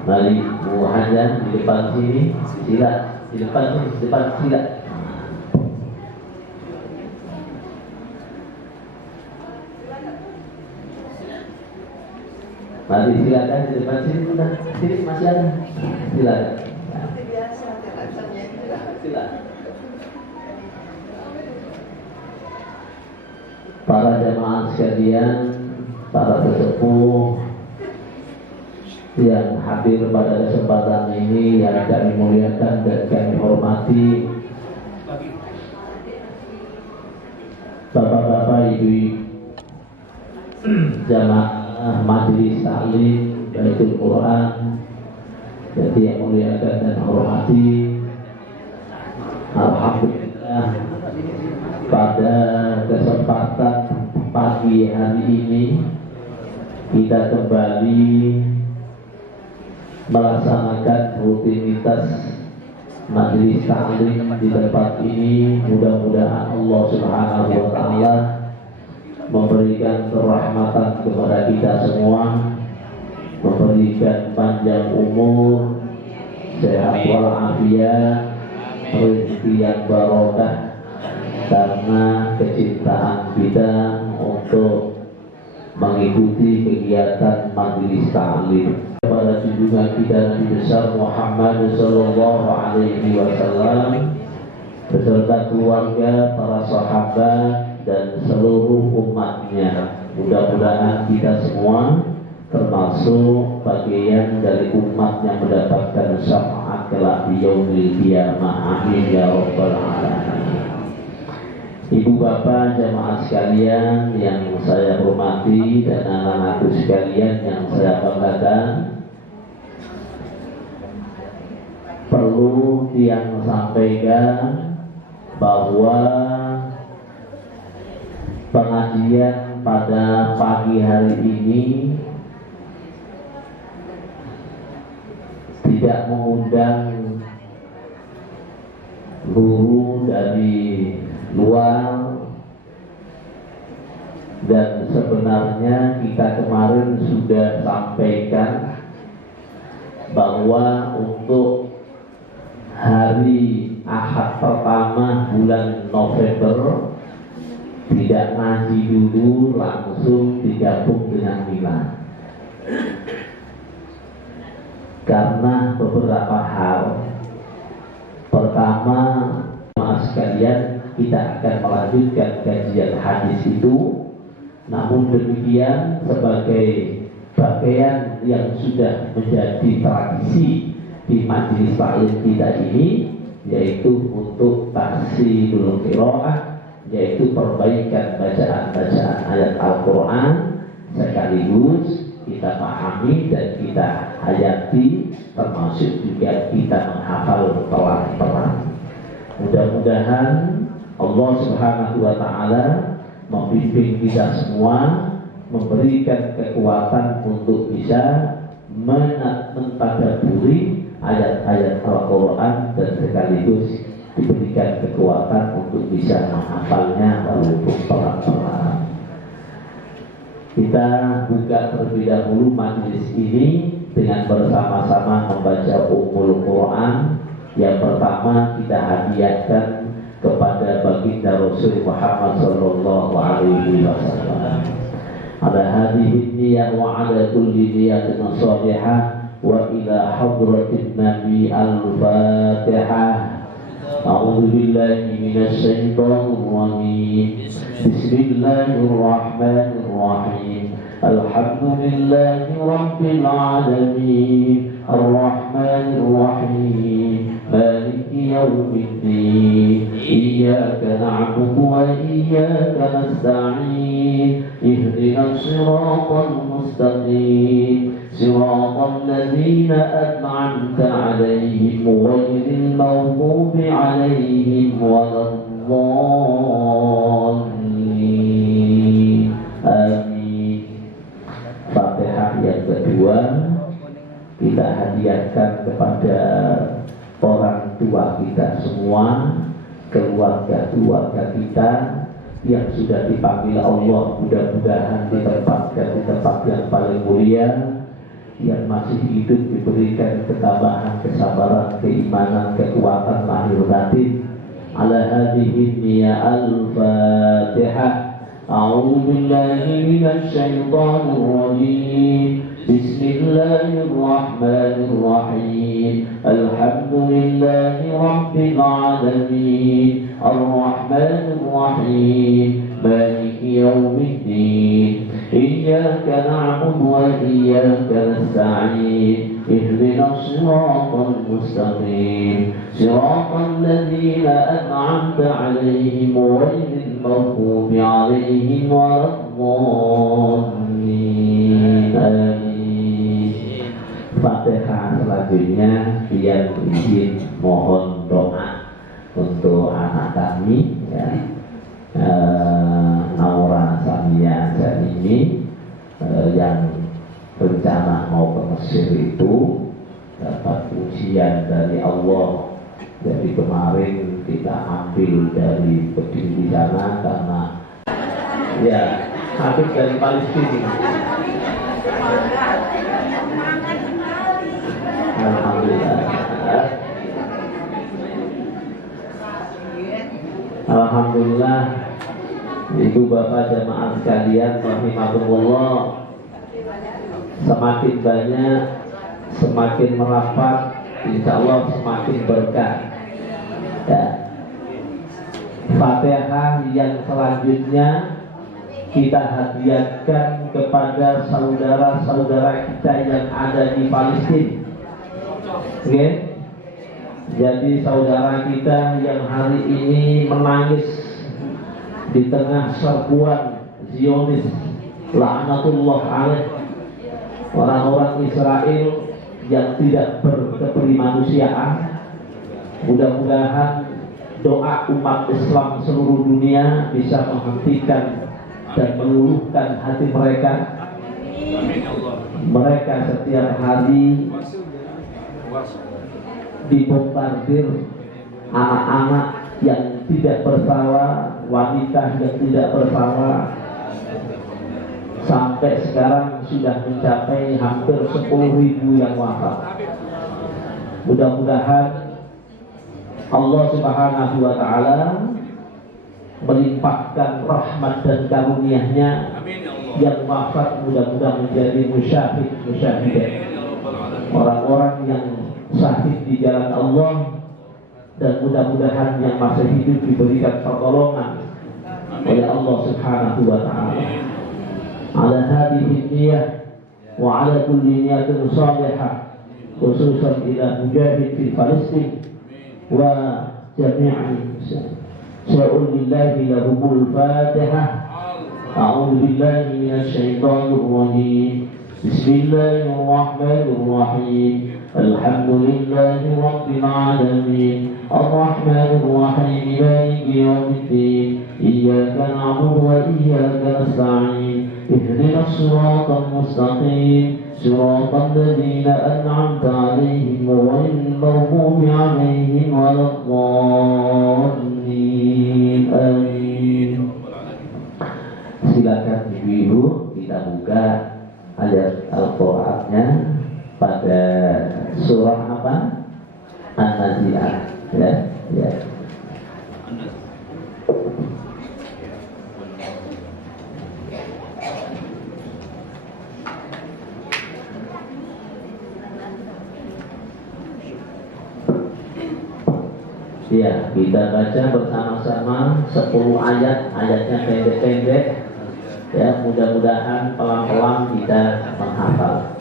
Mari Bu Haja di depan sini, sila di depan sini, depan sila. Mari silakan di depan sini, sudah sini masih ada, silakan. Silakan. Para jemaah sekalian, para sesepuh yang hadir pada kesempatan ini yang kami muliakan dan kami hormati, bapak-bapak, ibu-ibu, jamaah majelis taklim Baitul Quran, jadi yang muliakan dan hormati, alhamdulillah pada kesempatan pagi hari ini kita kembali melaksanakan rutinitas majelis taklim di tempat ini. Mudah-mudahan Allah Subhanahu wa taala memberikan kerahmatan kepada kita semua, memberikan panjang umur, sehat walafiat, rezeki yang barokah, karena kecintaan kita untuk mengikuti kegiatan majelis taklim. Kepada junjungan kita Nabi besar Muhammad sallallahu alaihi wasallam beserta keluarga, para sahabat dan seluruh umatnya. Mudah-mudahan kita semua termasuk bagian dari umat yang mendapatkan syafaat kelak di yaumil qiyamah. Amin ya rabbal alamin. Ibu bapak jamaah sekalian yang saya hormati dan anak-anakku sekalian yang saya banggakan, perlu yang sampaikan bahwa pengajian pada pagi hari ini tidak mengundang guru dari luar, Dan sebenarnya kita kemarin sudah sampaikan bahwa untuk hari Ahad pertama bulan November tidak ngaji dulu, langsung digabung dengan Milan. Karena beberapa hal. Pertama, maaf sekalian, kita akan melanjutkan kajian hadis itu. Namun demikian, sebagai bagian yang sudah menjadi tradisi di majelis taklim kita ini, yaitu untuk tahsinul qiraah, yaitu perbaikan bacaan-bacaan ayat Al-Quran, sekaligus kita pahami dan kita hayati, termasuk juga kita menghafal pelan-pelan. Mudah-mudahan Allah Subhanahu wa Ta'ala membimbing kita semua, memberikan kekuatan untuk bisa mentadaburi ayat-ayat Al-Quran dan sekaligus diberikan kekuatan untuk bisa menghafalnya walaupun pelan-pelan. Kita buka terlebih dahulu majelis ini dengan bersama-sama membaca Ummul Quran. Yang pertama kita hadiahkan kepada baginda Rasul Muhammad sallallahu alaihi wasallam. Ala hadhihi niyyah wa ala kulli niyatin salihah wa ila hadratin nabi al-Fatihah. A'udzu billahi minasy syaithanir rajim. Bismillahirrahmanirrahim. Alhamdulillahi rabbil alamin. Ar-Rahmanir Rahim. Maliki yaumiddin. Iyyaka na'budu wa iyyaka nasta'in. Ihdinas siratal mustaqim. Siratal ladzina an'amta 'alaihim ghairil maghdubi 'alaihim waladdallin. Amin. Fatihah yang kedua kita hadiahkan kepada orang tua kita semua, keluarga-keluarga kita yang sudah dipanggil Allah, mudah-mudahan ditempatkan di tempat yang paling mulia. Yang masih hidup diberikan ketabahan, kesabaran, keimanan, kekuatan lahir batin. Ala hadhihi niyyah al-Fatihah. A'udzu billahi minasy syaithanir rajim. Bismillahirrahmanirrahim. Alhamdulillahi rabbil alamin. Ar-Rahmanir Rahim. Maliki yaumiddin. Iyyaka na'budu wa iyyaka nasta'in. Ihdinas siratal mustaqim. Siratal ladzina an'amta 'alaihim ghairil maghdubi 'alaihim waladdallin. Amin. Fatihah selanjutnya biar izin mohon doa untuk anak kami ya. Naura Samia ini yang rencana mau ke Mesir itu dapat ujian dari Allah. Jadi kemarin kita ambil dari peduli di sana karena ya habis dari Palestina. Alhamdulillah. Alhamdulillah. Ibu bapak jamaah sekalian rahimakumullah, semakin banyak, semakin merapat, insya Allah semakin berkah ya. Fatihah yang selanjutnya kita hadiahkan kepada saudara-saudara kita yang ada di Palestina. Oke? Jadi saudara kita yang hari ini menangis di tengah serbuan Zionis, laknatullah alaih, orang-orang Israel yang tidak berkemanusiaan. Mudah-mudahan doa umat Islam seluruh dunia bisa menghentikan dan meluluhkan hati mereka. Mereka setiap hari dibombardir, anak-anak yang tidak bersalah, wanita yang tidak bersalah, sampai sekarang sudah mencapai hampir 10.000 yang wafat. Mudah-mudahan Allah Subhanahu wa Ta'ala melimpahkan rahmat dan karunia-Nya yang wafat mudah-mudahan menjadi musyahidah, orang-orang yang syahid di jalan Allah, dan mudah-mudahan yang masih hidup diberikan pertolongan oleh Allah Subhanahu wa Ta'ala. Ala hadhihi niyyah wa ala kulli niyatin salihah, khususan ila mujahid fi Palestin wa jami'an sya'ul lillahi lahumul fatihah. A'udzu billahi minasy syaithanir rajim. Bismillahirrahmanirrahim. Alhamdulillahi rabbil alamin. Ar-Rahmanir Rahim. Maliki yaumiddin. Iyyaka na'budu wa iyyaka nasta'in. Ihdinas siratal mustaqim. Siratal ladzina an'amta 'alaihim ghairil maghdubi 'alaihim waladdallin. Amin. Silakan Ibu kita buka ayat Al-Qur'annya pada surah apa? An-Nazi'ah, ya. Ya, kita baca bersama-sama 10 ayat, ayatnya pendek-pendek. Ya, mudah-mudahan pelan-pelan kita menghafal.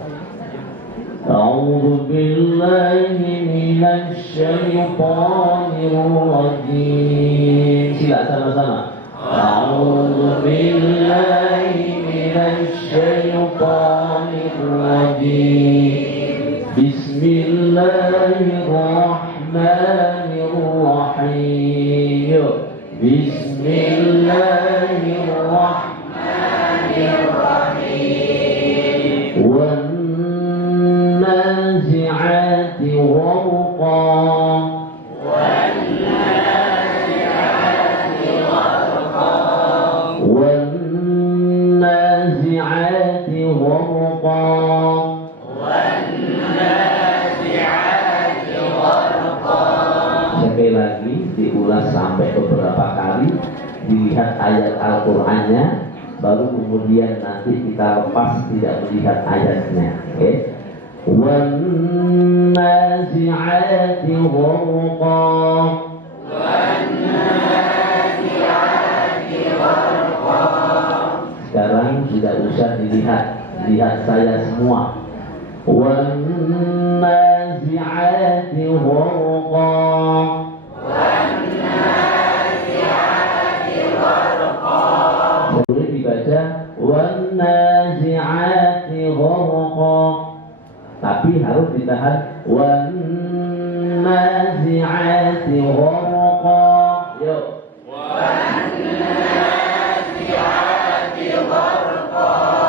A'udzu billahi minasy syaithanir rajim. Sila sama-sama. A'udzu billahi minasy syaithanir rajim. Bismillahirrahmanirrahim. Bismillahirrahmanirrahim. وَالنَّازِعَاتِ غَرْقًا وَالنَّازِعَاتِ غَرْقًا. Sekali lagi diulas sampai beberapa kali, dilihat ayat Al-Qur'annya, baru kemudian nanti kita lepas tidak melihat ayatnya. Okay? وَالنَّازِعَاتِ غَرْقًا. Sekarang tidak usah dilihat, lihat saya semua. وَالنَّازِعَاتِ غَرْقًا. Boleh dibaca وَالنَّازِعَاتِ غَرْقًا, tapi harus ditahan وَالنَّازِعَاتِ غَرْقًا. Yuk.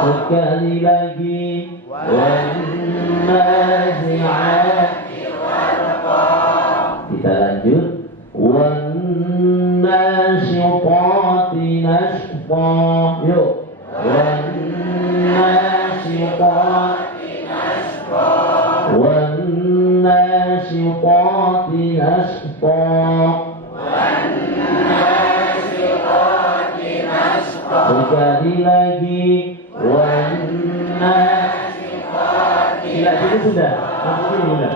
Sekali lagi وَالنَّازِعَاتِ غَرْقًا. Kita lanjut وَالنَّاشِطَاتِ نَشْطًا. Yuk. وَالنَّاشِطَاتِ نَشْطًا. وَالنَّاشِطَاتِ نَشْطًا. وَالنَّاشِطَاتِ نَشْطًا. Sekali lagi وَالنَّاشِطَاتِ. Itu sudah, maksudnya sudah.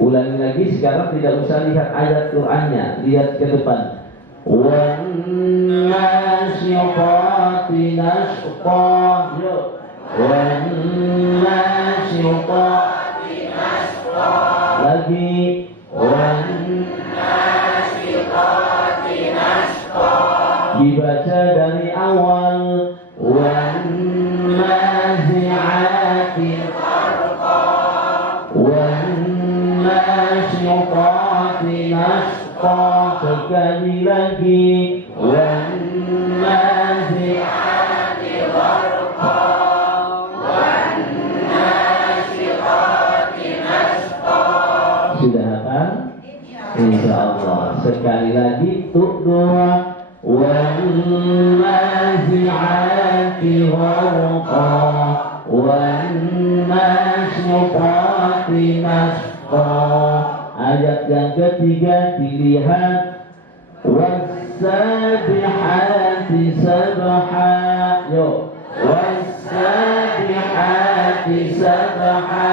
Ulangi lagi, sekarang tidak usah lihat ayat Qur'annya, lihat ke depan. وَالنَّاشِطَاتِ نَشْطًا. وَالنَّاشِطَاتِ نَشْطًا. Lagi وَالنَّاشِطَاتِ نَشْطًا. Dibaca dari awal وَالنَّازِعَاتِ غَرْقًا. وَالنَّاشِطَاتِ نَشْطًا. Sekali lagi وَالنَّازِعَاتِ غَرْقًا. وَالنَّاشِطَاتِ نَشْطًا. Sudah hafal? Insyaallah. Sekali lagi untuk doa وَالنَّازِعَاتِ غرقا والناشطات نشطا. Ayat yang ketiga dilihat wassabihati sabha. Yuk, wassabihati sabha.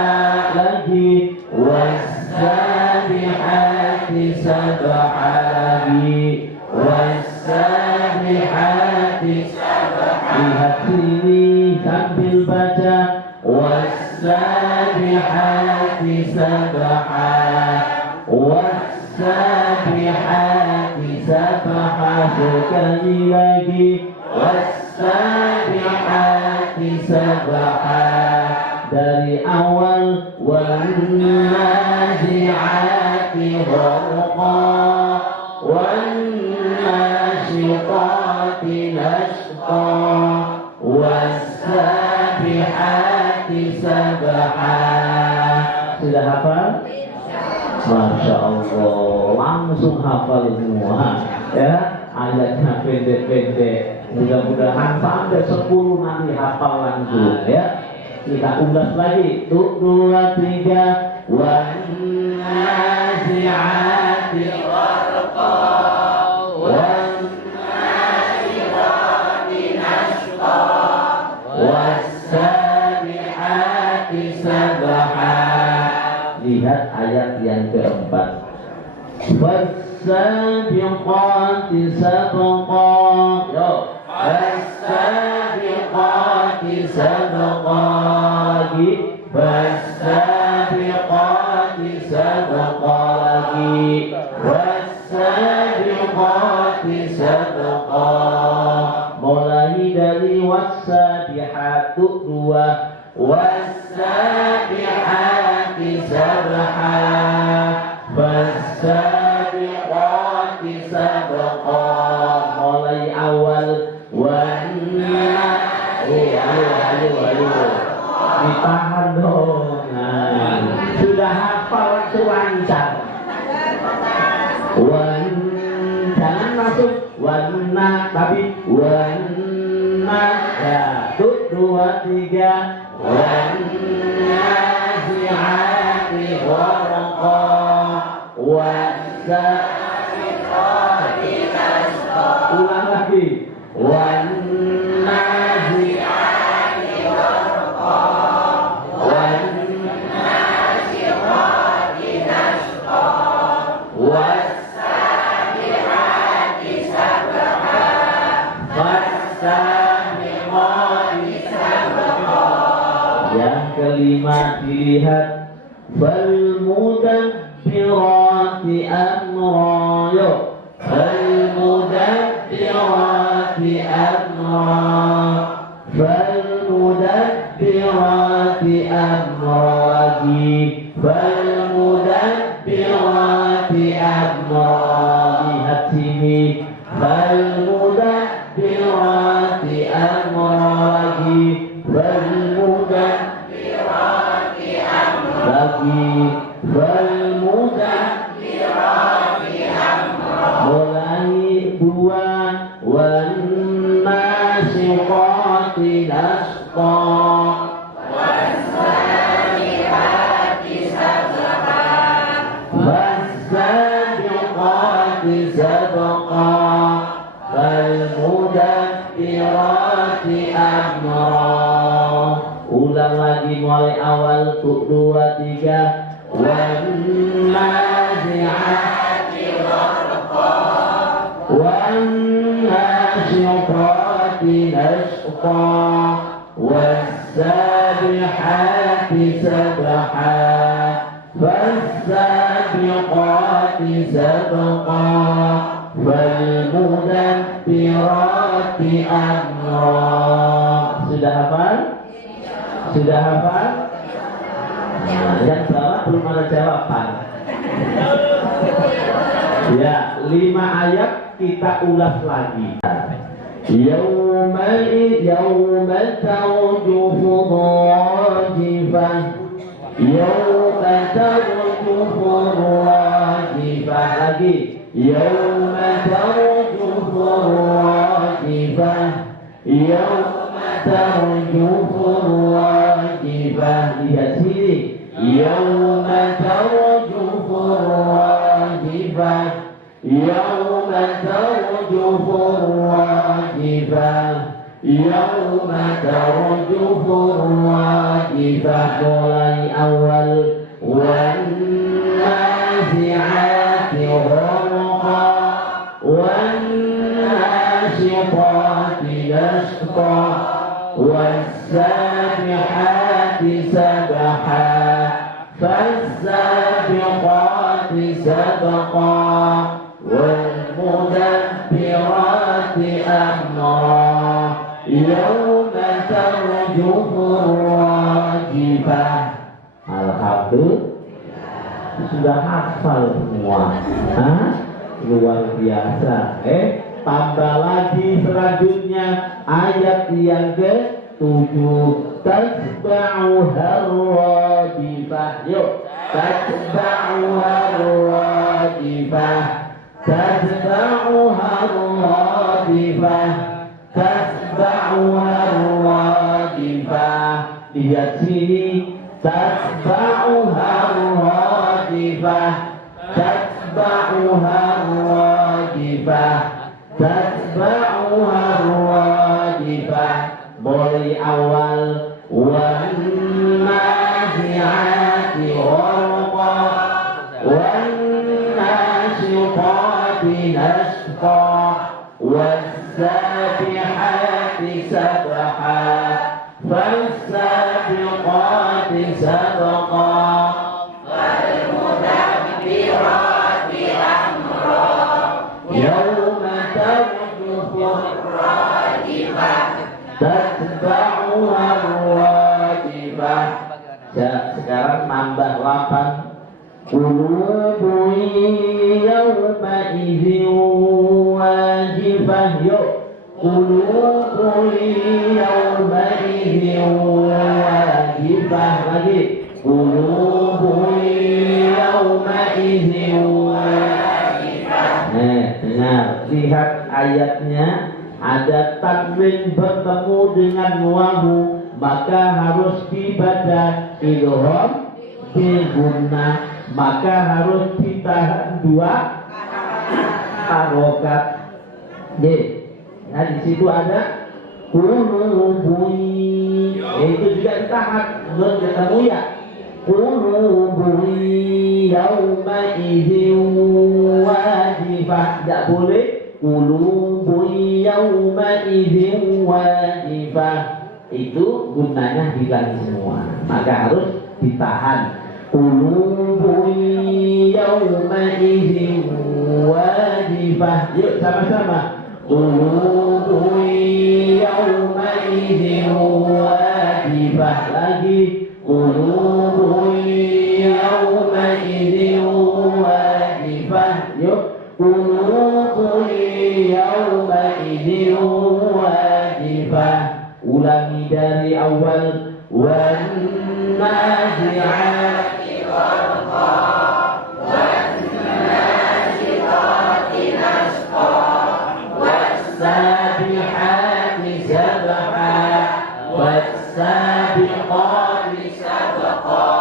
Lagi wassabihati sabha. Lagi wassabihati sabha. Lihat sini sambil baca wassabihati sabha. Wassabihati sabha. Sekali lagi wassabihati sabha. Dari awal wannazi'ati gharqa wannashitati nashqa wassabihati sabha. Sudah hafal? Masya Allah, langsung hafal semua ya. Ayatnya pendek-pendek, mudah-mudahan sampai 10 nanti hafal langsung ya. Kita ulas lagi. 2, 3. Wan-nazi'ati gharqa wan-nashitati nashqa was-sabihati sabha. Lihat ayat yang keempat. Was-sabiqati sabqa. Yo, was-sabiqati sabqa. Lagi was-sabiqati sabqa. Lagi was-sabiqati sabqa. Mulai dari was-sabihatu 2, was-sabihati sabha, was-sabiqati sabqa. Mulai awal ditahan dong. Nah, sudah hafal langsung lancar. Jangan masuk warna, tapi warna ya. 2, 3. Wan-nazi'ati gharqa was-sabiqati nashqa. Ulang lagi. Wan-nazi'ati gharqa wan-nashitati nashqa was-sabihati sabha was-sabiqati sabqa. Yang kelima dilihat fal-mudabbirati amra. Yo, fal-mudabbirati amra. Fal-mudabbirati amra. Lagi fal-mudabbirati amra. Lihat sini fal-mudabbirati amra. Lagi fal-mudabbirati amra. Lagi fal-mudabbirati amra. Mulai 2 wan-nashitati nashqa was-sabihati sabha was-sabiqati sabqa fal-mudabbirati amra. Ulang lagi mulai awal. 2, 3. Wan-nazi'ati gharqa wan-nashitati nashqa was-sabihati sabha was-sabiqati sabqa fal-mudabbirati amra. Sudah hafal? Sudah hafal? Nah, yang salah belum ada jawaban. Ya, 5 ayat kita ulas lagi. Yawma tarjufu rajifah. Yawma tarjufu rajifah. Lagi. Yawma tarjufu rajifah. Yawma tarjufur wajibah. Lihat sini, yauma tarjufur wajibah, yauma tarjufur wajibah, yauma tarjufur wajibah. Mulai awal, wan nazi'ati gharqa, wan nashiqati nashqa, was-sabihati sabha, fas-sabiqati sabqa, wal-mudabbirati amra, yauma tarjufur wajibah. Alhamdulillah, sudah hafal semua. Hah? Luar biasa. Tambah lagi selanjutnya ayat yang ke-7. Tatba'u harradifah. Yuk, tatba'u harradifah, tatba'u harradifah, tatba'u harradifah. Lihat sini, tatba'u harradifah, tatba'u harradifah, tatba'u harradifah. Mulai awal, wan nazi'ati gharqa, wan nashiqati nashqa, was-sabihati sabha, fas-sabiqati sabqa, wal-mudabbirati amra, yauma tarjufur wajibah, tatba'uha wajibah. Sekarang nambah 8. Qulubun yawma idzin wajibah. Yuk, qulubun yawma idzin wajibah. Lagi, qulubun yawma idzin wajibah. Dengar, lihat ayatnya. Ada tanwin bertemu dengan wawu, maka harus dibaca idgham bil gunnah, maka harus ditahan 2 harokat. Nah, di situ ada qulubun, itu juga ditahan, belum ketemu ya. Qulubun yauma idzin wajibah, tidak boleh qulubun yauma idzin wajibah. Itu gunanya hilang semua, maka harus ditahan. Qulubun yauma idzin wajibah. Yuk sama-sama. Qulubun yauma idzin wajibah. Lagi, qulubun yauma idzin wajibah. Yuk, qulubun yauma idzin wajibah. Ulangi dari awal, wan nazi'ati gharqa, wan nashiqati nashqa, was-sabihati sabha, was-sabiqati sabqa,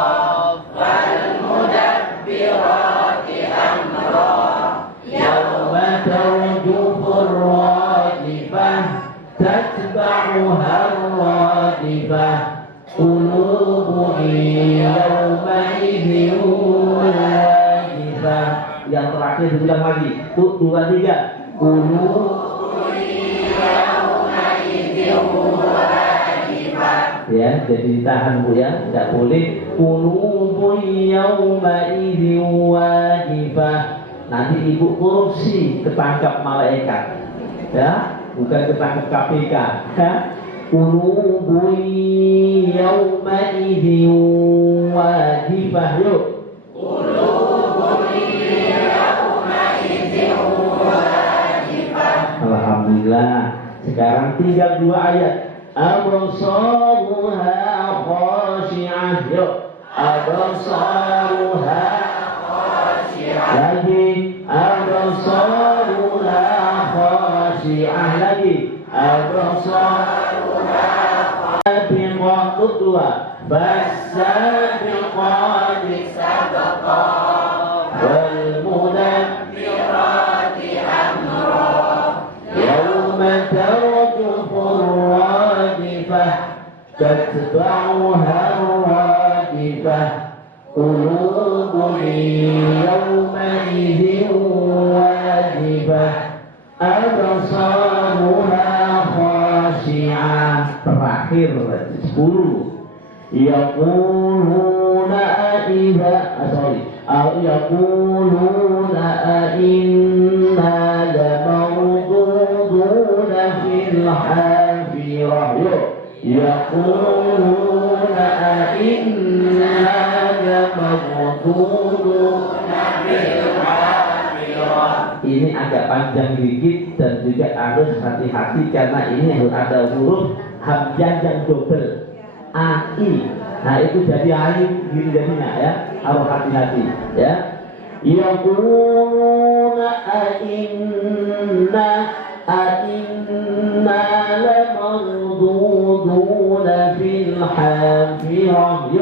wal-mudabbirati amra, yauma tarjufur wajibah, tatba'uha ar-radifah. Qulubun yawma idzin wajibah. Yang terakhir diulang lagi. 2, 3. Qulubun yawma idzin wajibah. Ya, jadi ditahan Bu ya, tidak boleh qulubun yawma idzin wajibah. Nanti ibu korupsi, ketangkap malaikat. Ya, bukan ketangkap KPK. Ya. Qulubun yawma idzin wajibah. Yuk, qulubun yawma idzin wajibah. Alhamdulillah. Sekarang tinggal 2 ayat. Absaruha khashi'ah. Yuk, absaruha khashi'ah. Lagi, absaruha khashi'ah. Lagi, absaruha dua. Fasabiqati sabqa wal mudabbirati amra yawma tarjufu ar-radifah tatba'uha ar-radifah qulubun yawma idhin wajifah absaruha khashi'ah. Terakhir 10. Yaquluna yaquluna inna lamawduduna fil hafirah. Yaquluna inna lamawduduna fil hafirah. Ini agak panjang dikit dan juga harus hati-hati karena ini harus ada huruf hamzah yang double ai. Nah itu jadi ain gini jadinya ya, harus hati-hati ya. Yaquluna inna lamarduduna fil hafirah.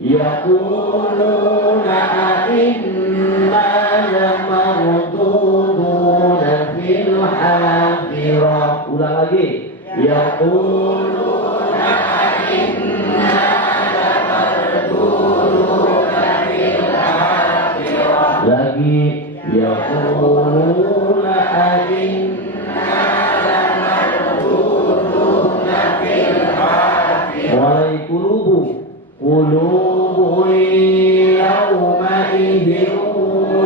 Yaquluna inna lamarduduna fil hafirah. Ulang lagi. Yaquluna inna lamarduduna fil hafirah. Lagi. Yaquluna inna lamarduduna fil hafirah. Walai qulubu yawma idhin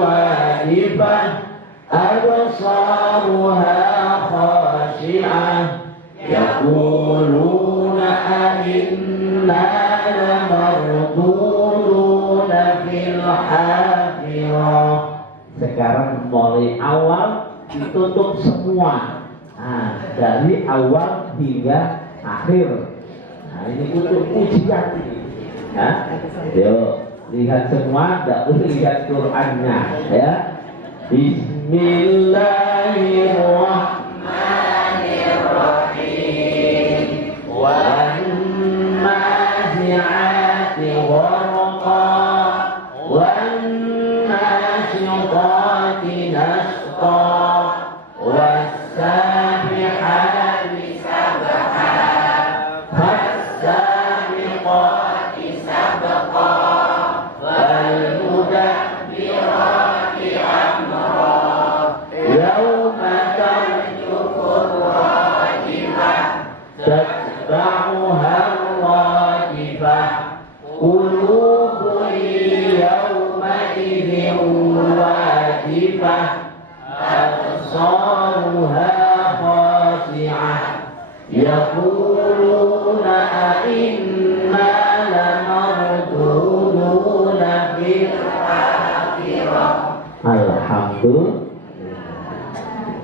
wajifah absaruha khashi'ah yaquluna inna lamarduduna fil hafirah. Sekarang mulai awal ditutup semua. Nah, dari awal hingga akhir. Nah, ini untuk ujian ini. Ya, yuk lihat semua, tidak usah lihat Qurannya ya. Bismillahirrahmanirrahim. Wan nazi'ati gharqa wan nasyitati nashqa was sabihati sabha fas-sabiqati sabqa wal mudabbirati amra yawma tarjufu ar-rajifah tatba'uha ar-rajifah qulubun yawma idhin wajifah absaruha khashi'ah yaquluna inna lamarduduna fil hafirah. Alhamdulillah,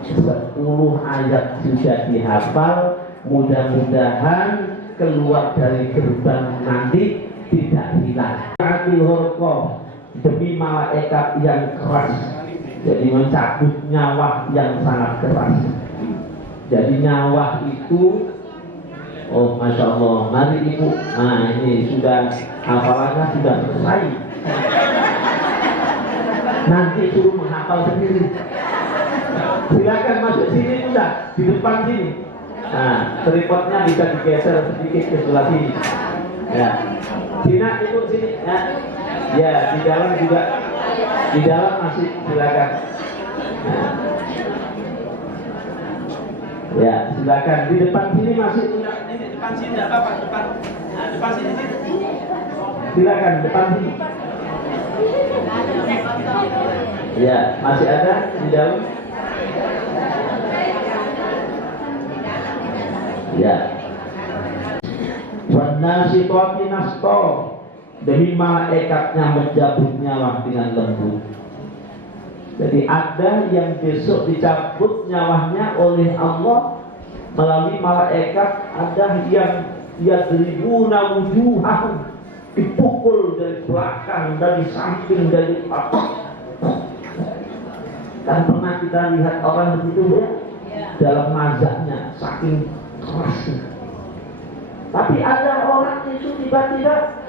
10 ayat sudah dihafal. Mudah-mudahan keluar dari gerbang nanti tidak hilang. Demi malaikat yang keras, jadi mencabut nyawa yang sangat keras. Jadi nyawa itu, oh masya Allah, mari ibu. Nah ini sudah hafalannya sudah selesai. Nanti suruh menghafal sendiri. Silakan masuk sini sudah di depan sini. Nah tripodnya bisa digeser sedikit ke sebelah sini. Ya, Cina ikut sini. Ya, ya di dalam juga, di dalam masih silakan. Nah. Ya, silakan di depan sini masih. Ini depan sini enggak apa-apa, depan. Nah, depan sini. Silakan depan sini. Ya, masih ada di dalam. Ya. Wan nasyitati nashqa. Demi malaikatnya mencabut nyawa dengan lembut. Jadi ada yang besok dicabut nyawanya oleh Allah melalui malaikat, ada yang yadribuna wujuhahum, dipukul dari belakang, dari samping, dari atas. Kan pernah kita lihat orang begitu ya, dalam mazaknya saking kerasnya. Tapi ada orang itu tiba-tiba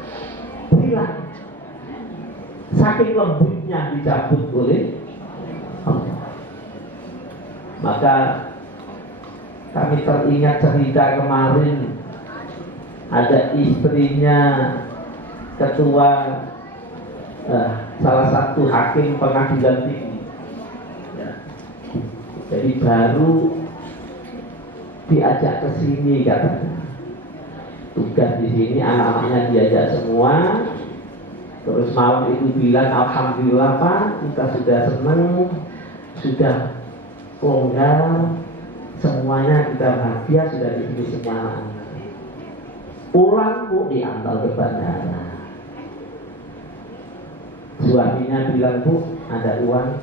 hilang, saking lembutnya dicabut oleh Allah. Maka kami teringat cerita kemarin, ada istrinya ketua salah satu hakim pengadilan tinggi. Jadi baru diajak ke sini katanya. Tugas di sini anak-anaknya diajak semua. Terus malam itu bilang, alhamdulillah Pak, kita sudah senang, sudah longgar, semuanya kita bahagia, sudah di sini semua anak-anak. Pulang Bu diantar ke bandara. Suaminya bilang, Bu, ada uang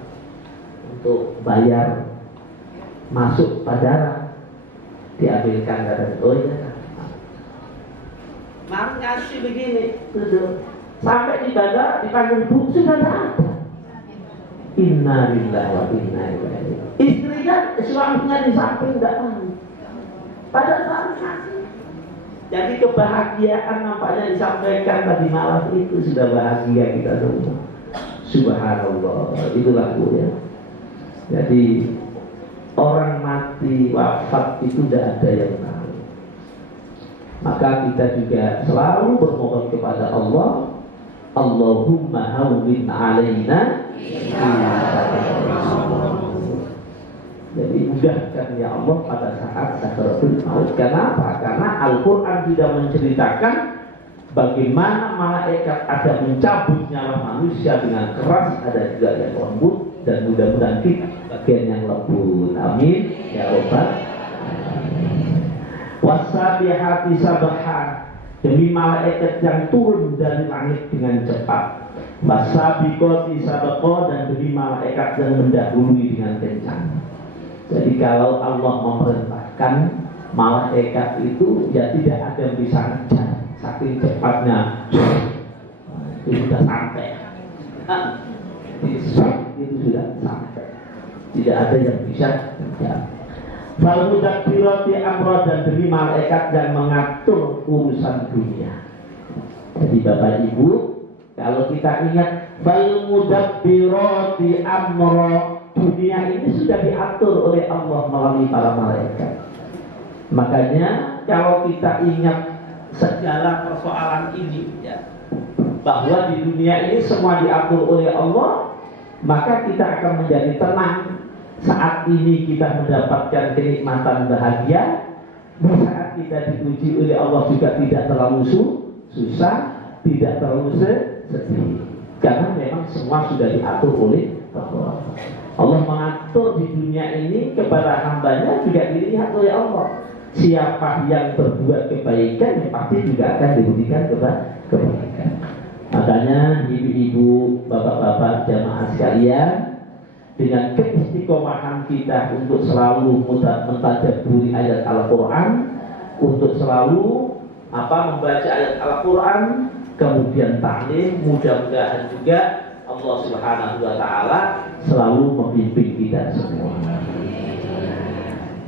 untuk bayar masuk bandara. Diambilkan katanya. Oh iya. Mari ngasih begini, duduk. Sampai di bandara dipanggil Bu, sudah ada. Inna lillahi wa inna ilaihi. Istrinya, suaminya di samping tidak tahu. Padahal saling kasih. Jadi kebahagiaan nampaknya disampaikan tadi malam itu sudah bahagia kita semua. Subhanallah, itulah Bu ya. Jadi orang mati wafat itu tidak ada yang tahu. Maka kita juga selalu bermohon kepada Allah, Allahumma hawwin alaina. Jadi mudahkan ya Allah pada saat sakaratul maut. Kenapa? Karena Al-Quran tidak menceritakan bagaimana malaikat ada mencabut nyawa manusia dengan keras, ada juga yang lembut, dan mudah-mudahan kita bagian yang lembut. Amin ya Rabbal. Wasabihati sabahan, demi malaikat yang turun dari langit dengan cepat. Wasabiqati sabaqah, dan demi malaikat yang mendahului dengan kencang. Jadi kalau Allah memerintahkan malaikat itu, ya tidak ada yang bisa ngejar, saking cepatnya itu sudah sampai. Itu sudah sampai, tidak ada yang bisa ngejar. Fal mudabbirati amra, dan demi malaikat yang mengatur urusan dunia. Jadi Bapak Ibu, kalau kita ingat fal mudabbirati amra, dunia ini sudah diatur oleh Allah melalui para malaikat. Makanya kalau kita ingat segala persoalan ini ya, bahwa di dunia ini semua diatur oleh Allah, maka kita akan menjadi tenang. Saat ini kita mendapatkan kenikmatan bahagia, di saat kita diuji oleh Allah juga tidak terlalu susah, tidak terlalu sedih, karena memang semua sudah diatur oleh Allah. Allah mengatur di dunia ini kepada hambanya juga dilihat oleh Allah. Siapa yang berbuat kebaikan, yang pasti juga akan diberikan kebaikan. Makanya ibu-ibu, bapak-bapak, jamaah sekalian, dengan keistiqomahan kita untuk selalu mentadabburi ayat Al-Quran, untuk selalu membaca ayat Al-Quran, kemudian taklim, mudah-mudahan juga Allah Subhanahu wa Ta'ala selalu membimbing kita semua.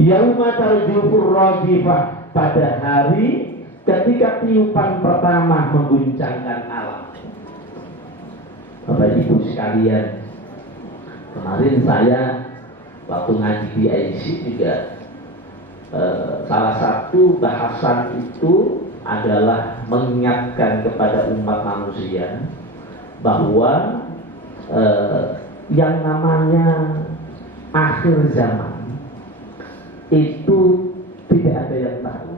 Yauma tarjufur rajifah, pada hari ketika tiupan pertama mengguncangkan alam. Bapak Ibu sekalian, kemarin saya waktu ngaji di IC juga salah satu bahasan itu adalah mengingatkan kepada umat manusia bahwa yang namanya akhir zaman itu tidak ada yang tahu.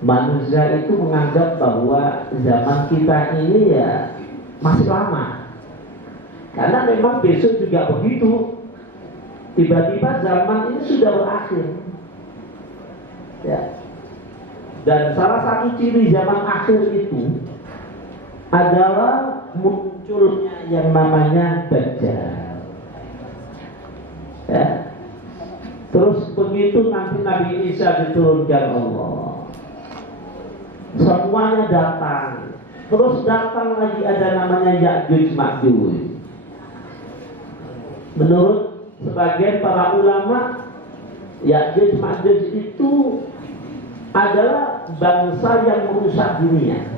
Manusia itu menganggap bahwa zaman kita ini ya masih lama. Karena memang besok juga begitu. Tiba-tiba zaman ini sudah berakhir. Ya. Dan salah satu ciri zaman akhir itu adalah munculnya yang namanya Dajjal. Ya. Terus begitu nanti Nabi Isa diturunkan Allah, semuanya datang. Terus datang lagi ada namanya Ya'juj Ma'juj. Menurut sebagian para ulama, Ya'juj Ma'juj itu adalah bangsa yang merusak dunia.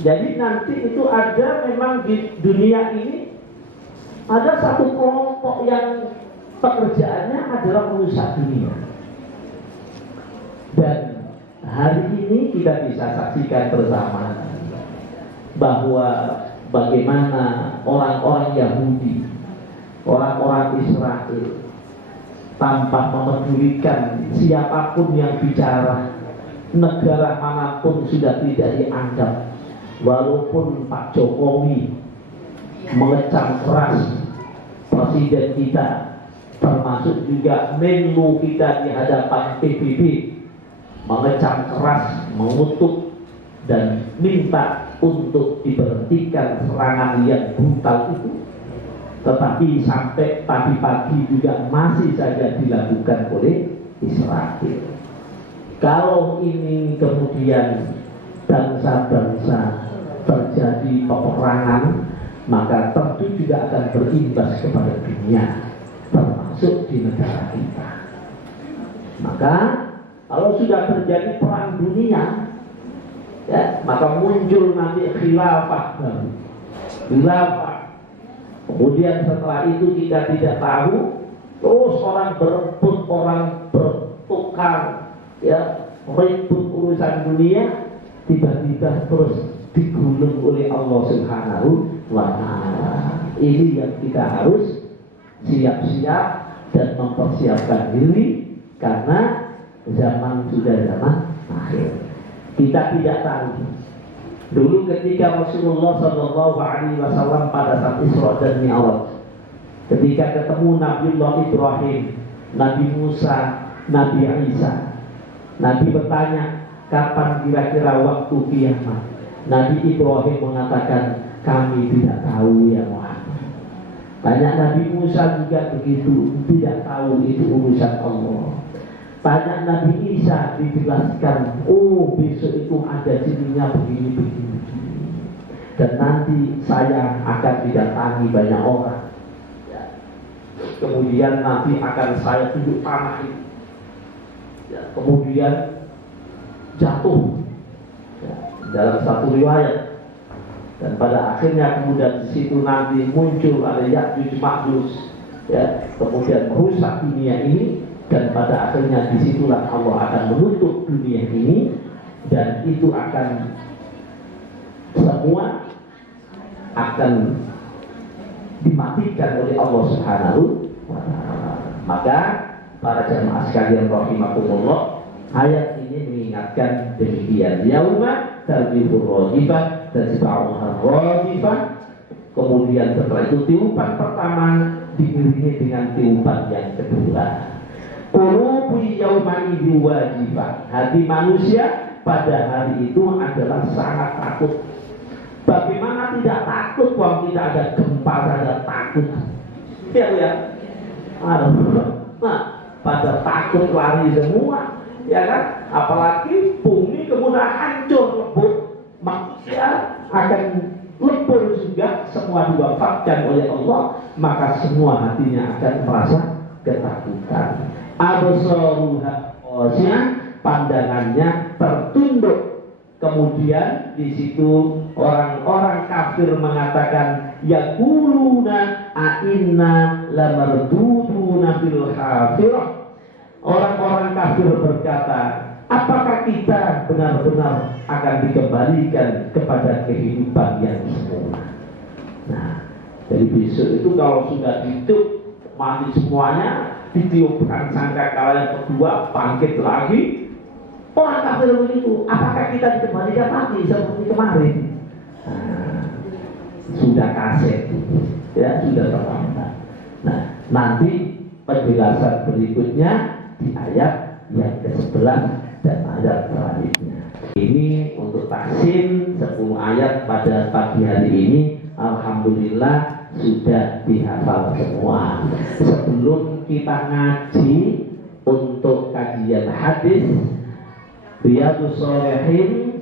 Jadi nanti itu ada memang di dunia ini ada satu kelompok yang pekerjaannya adalah merusak dunia. Dan hari ini kita bisa saksikan bersama bahwa bagaimana orang-orang Yahudi, orang-orang Israel tanpa memedulikan siapapun yang bicara, negara manapun sudah tidak dianggap. Walaupun Pak Jokowi mengecam keras presiden kita, termasuk juga Menlu kita di hadapan PBB, mengecam keras, mengutuk dan minta untuk diberhentikan serangan yang brutal itu, tetapi sampai pagi-pagi juga masih saja dilakukan oleh Israel. Kalau ini kemudian bangsa-bangsa terjadi peperangan, maka tentu juga akan berimbas kepada dunia, termasuk di negara kita. Maka kalau sudah terjadi perang dunia, ya, maka muncul nanti khilafah baru. Khilafah. Kemudian setelah itu kita tidak tahu, terus orang berebut, orang bertukar, ya, ribut urusan dunia, tiba-tiba terus digulung oleh Allah Subhanahu wa Ta'ala. Ini yang kita harus siap-siap dan mempersiapkan diri, karena zaman sudah zaman akhir. Kita tidak tahu. Dulu ketika Rasulullah SAW pada saat Isra dan Mi'raj, ketika ketemu Nabiullah Ibrahim, Nabi Musa, Nabi Isa, Nabi bertanya, kapan kira-kira waktu kiamat? Nabi Ibrahim mengatakan, kami tidak tahu ya Muhammad. Banyak Nabi Musa juga begitu, tidak tahu itu urusan Allah. Banyak Nabi Isa dijelaskan, oh besok itu ada sininya begini. Dan nanti saya akan didatangi banyak orang. Ya. Kemudian nanti akan saya tunjuk panah itu. Ya. Kemudian jatuh. Ya. Dalam satu riwayat. Dan pada akhirnya kemudian di situ nanti muncul ada Ya'juj Ma'juj. Ya. Kemudian merusak dunia ini. Dan pada akhirnya disitulah Allah akan menutup dunia ini, dan itu akan semua akan dimatikan oleh Allah Subhanahu wa Ta'ala. Maka para jamaah sekalian rahimakumullah, ayat ini mengingatkan demikian. Yauma tarjifur rajifah tasba'uha rajifah. Kemudian setelah itu tiupan pertama diiringi dengan tiupan yang kedua. Qulubu yauma idzi wajibah. Hati manusia pada hari itu adalah sangat takut. Bagaimana tidak takut kalau tidak ada gempa saja takut? Ya. Nah, pada takut lari semua, ya kan? Apalagi bumi kemudian hancur lebur, manusia akan lebur juga, semua diwafatkan oleh Allah, maka semua hatinya akan merasa ketakutan. Absaruha khashi'ah, pandangannya tertunduk. Kemudian di situ orang-orang kafir mengatakan, yaquluna a'inna lamarduduna fil hafirah. Orang-orang kafir berkata, apakah kita benar-benar akan dikembalikan kepada kehidupan yang semula? Nah, jadi besok itu kalau sudah hidup mati semuanya, ditiupkan sangkakala yang kedua, bangkit lagi. Orang kafir begitu, apakah kita dikembalikan mati seperti kemarin? Nah, sudah kaset, ya, sudah terlambat. Nah, nanti penjelasan berikutnya di ayat yang ke-11 dan ayat selanjutnya. Ini untuk taksim 10 ayat pada pagi hari ini. Alhamdulillah sudah dihafal semua. Sebelum kita ngaji untuk kajian hadis Riyadhus Shalihin,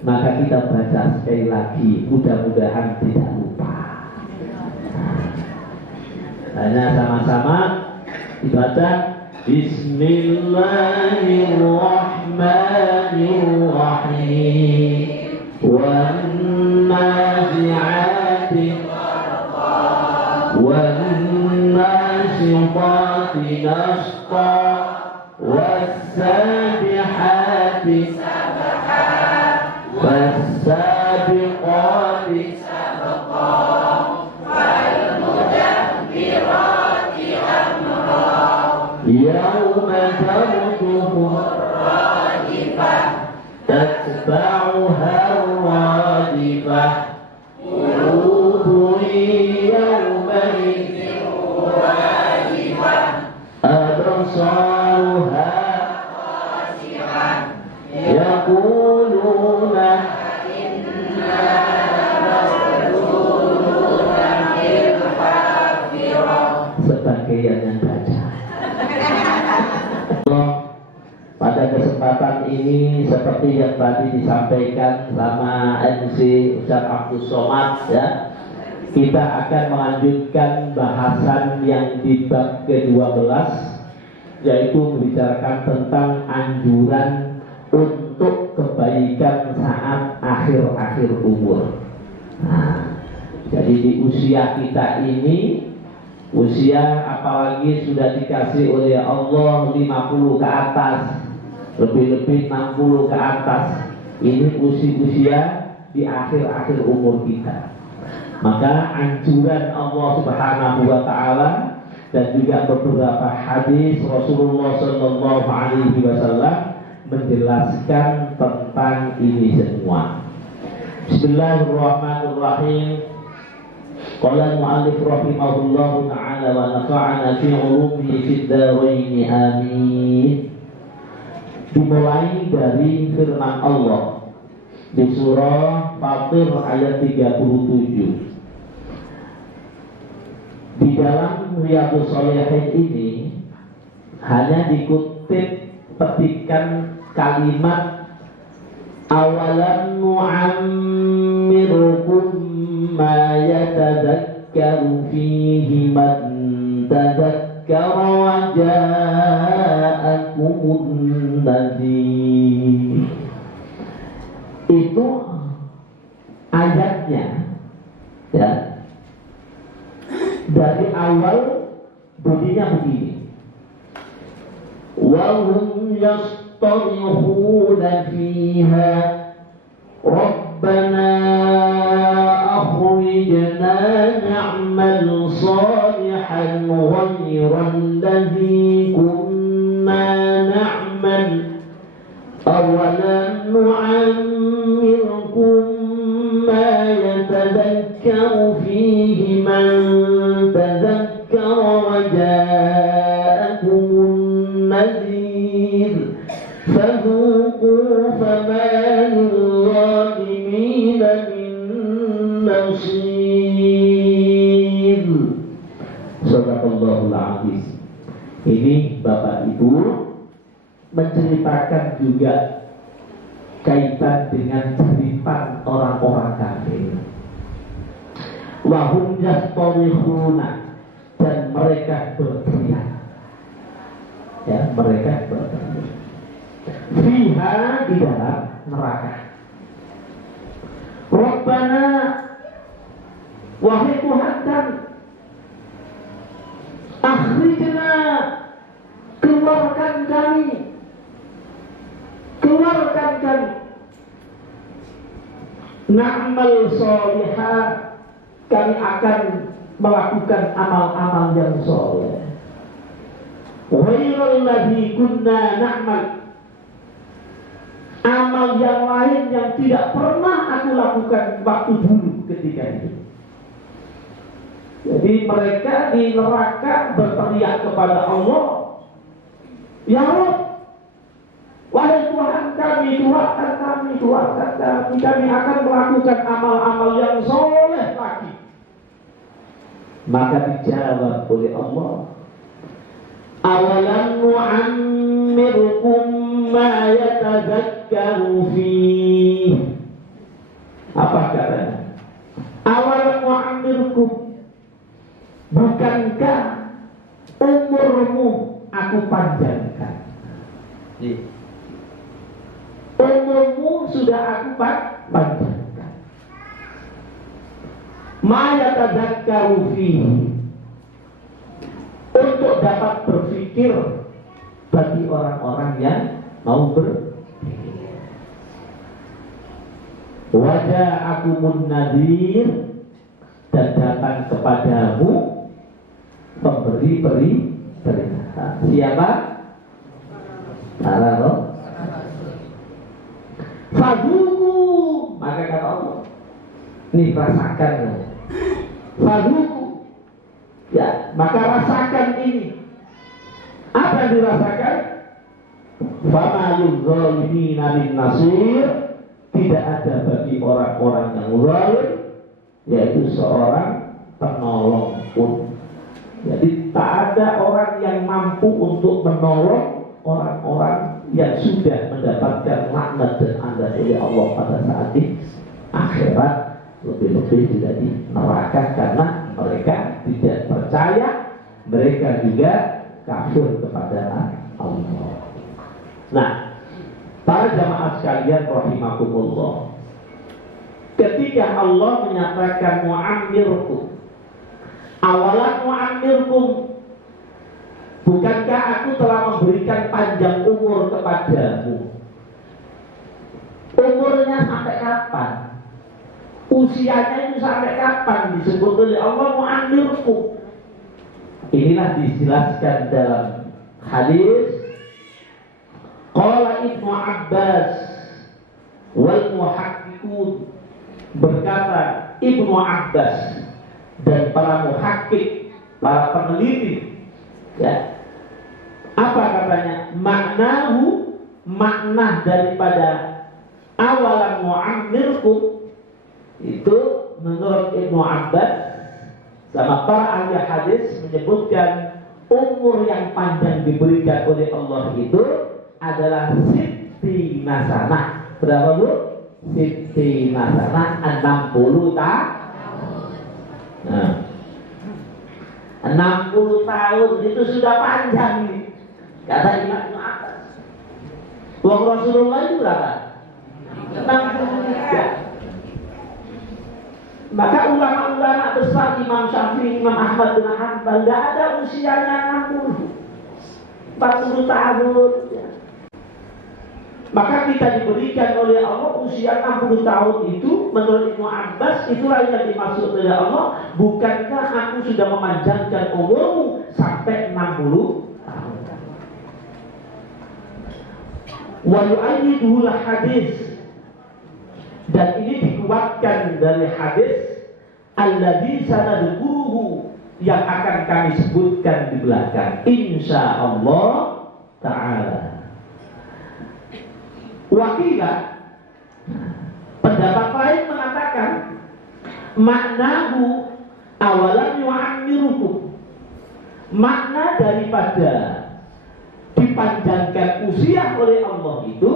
maka kita baca sekali lagi, mudah-mudahan tidak lupa. Hanya sama-sama dibaca Bismillahirrahmanirrahim. Wan nazi'ati wan nashiqati nashqa was sabihati sabha was sabiqati sabqa wal mudabbirati amra yawma tarjufu rajifah tatba'uha radifah qulubun yawmaidhin wajifah absaruha khashi'ah yaquluna inna lamadkhuluna fil hafirah. Sebagian yang baca. Pada kesempatan ini seperti yang tadi disampaikan sama MC Ustaz Abdul Somad, ya, kita akan melanjutkan bahasan yang di bab ke-12, yaitu membicarakan tentang anjuran untuk kebaikan saat akhir-akhir umur. Nah, jadi di usia kita ini, usia apalagi sudah dikasih oleh Allah 50 ke atas, lebih-lebih 60 ke atas, ini usia di akhir-akhir umur kita. Maka anjuran Allah Subhanahu wa taala dan juga beberapa hadis Rasulullah sallallahu alaihi wasallam menjelaskan tentang ini semua. Bismillahirrahmanirrahim. Qala al-mu'allif rahimahullahu ta'ala wa nafa'ana fi 'ulumihi fid dharain amin. Dimulai dari firman Allah di surah Fatir ayat 37. Di dalam Riyadhus Shalihin ini hanya dikutip petikan kalimat awalan nu'ammirukum ma yatadakkaru fihi man tadakkara wa ja'akumun nadhir. Itu ayatnya, ya. Dari awal bunyinya begini, wa hum yastarihuna fiha Rabbana akhrijna na'mal salihan ghayra alladhi kunna na'mal awalan nu'ammirkum ma yatadakkaru fihi man tadakkara wa ja'akumun nadhir fadhuqu fama lil-zalimina min nasir. Shadaqallahul azim. Ini Bapak Ibu menceritakan juga kaitan dengan cerita orang-orang kafir. Wahum yastarihuna, dan mereka berteriak, ya, mereka berteriak fiha, di dalam neraka. Rabbana, wahai Tuhan kami, akhrijna, keluarkan kami, keluarkan kami, na'mal sholihah, kami akan melakukan amal-amal yang soleh, ghairal ladzi kunna na'mal, amal yang lain yang tidak pernah aku lakukan waktu dulu ketika itu. Jadi mereka di neraka berteriak kepada Allah, ya Rabb, wahai Tuhan kami, keluarkan kami, keluarkan kami, kami akan melakukan amal-amal yang soleh lagi. Maka dijawab oleh Allah, awalan nu'ammirkum ma yatadakkaru fihi. Apa katanya? Awalan nu'ammirkum, bukankah umurmu aku panjangkan. Umurmu sudah aku panjangkan. Ma yatadzakkaru fihi, untuk dapat berpikir bagi orang-orang yang mau berpikir. Wajah aku munadzir, dan datang kepadamu pemberi peringatan. Siapa? Para roh. Fadhuku, maka kata Allah, ini rasakan. Fadhuku, ya, maka rasakan ini. Apa yang dirasakan? Fama yudzalimina min nasir, tidak ada bagi orang-orang yang zalim, yaitu seorang penolong pun. Jadi tak ada orang yang mampu untuk menolong orang-orang yang sudah mendapatkan laknat dan azab dari Allah pada saat di akhirat, lebih-lebih tidak di neraka, karena mereka tidak percaya, mereka juga kafir kepada Allah. Nah, para jamaah sekalian rahimakumullah, ketika Allah menyatakan mu'ammirkum, awalan mu'ammirkum, bukankah aku telah memberikan panjang umur kepadamu? Umurnya sampai kapan? Usianya itu sampai kapan? Disebut oleh Allah mu'ammirkum. Inilah dijelaskan dalam hadis. Qala Ibnu Abbas wal muhaqqiqun, berkata Ibnu Abbas dan para muhakkik, para peneliti, ya, apa katanya? Maknahu, makna daripada awalan mu'ammirkum itu menurut Ibnu Abbas sama para ahli hadis menyebutkan umur yang panjang diberikan oleh Allah itu adalah siti nasana. Berapa bu? Siti nasana 60 tahun. Nah, 60 tahun itu sudah panjang ini, kata Imam Ibnu Abbas. Wong Rasulullah itu berapa? 63. Maka ulama-ulama besar Imam Syafi'i, Imam Ahmad bin Hanbal, tidak ada usianya 40 tahun. Ya. Maka kita diberikan oleh Allah usia 60 tahun itu, menurut Ibnu Abbas, itulah yang dimaksud oleh Allah. Bukankah aku sudah memanjangkan umurmu sampai 60 tahun? Wa yu'ayyiduhu hadis, dan ini dikuatkan dari hadis alladzi sanadkuruhu, yang akan kami sebutkan di belakang insyaallah ta'ala. Wakilah, pendapat lain mengatakan maknahu awalan yu'ammirukum, makna daripada dipanjangkan usia oleh Allah itu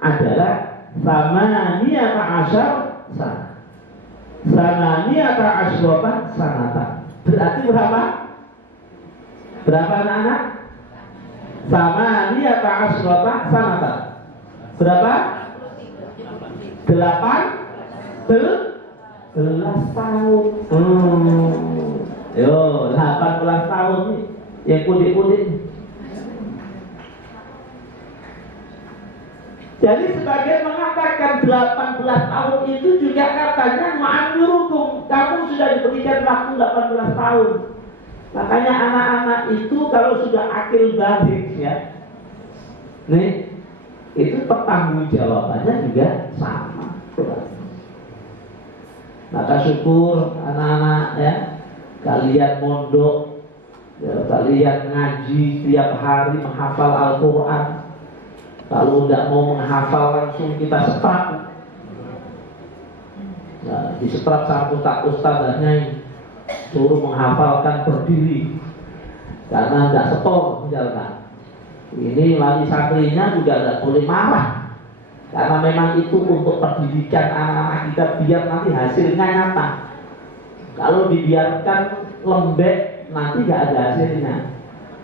adalah samaniyata asyar sana, samaniyata asyrata sanata. Berarti berapa? Berapa anak-anak? Samaniyata asyrata sanata. Berapa? 18 tahun. Yo, 18 tahun nih. Yang kulit-kulit. Jadi sebagian mengatakan 18 tahun itu juga katanya ma'amirukum, kamu sudah diberikan waktu 18 tahun. Makanya anak-anak itu kalau sudah akil balik, ya, nih, itu pertanggungjawabannya juga sama. Maka syukur anak-anak, ya, kalian mondok, ya, kalian ngaji tiap hari menghafal Al-Quran. Kalau tidak mau menghafal langsung kita setrap. Nah, disetrap sama ustadz-ustadznya, suruh menghafalkan berdiri karena tidak setor misalkan. Ini wali santrinya juga tidak boleh marah, karena memang itu untuk pendidikan anak-anak kita biar nanti hasilnya nyata. Kalau dibiarkan lembek nanti tidak ada hasilnya.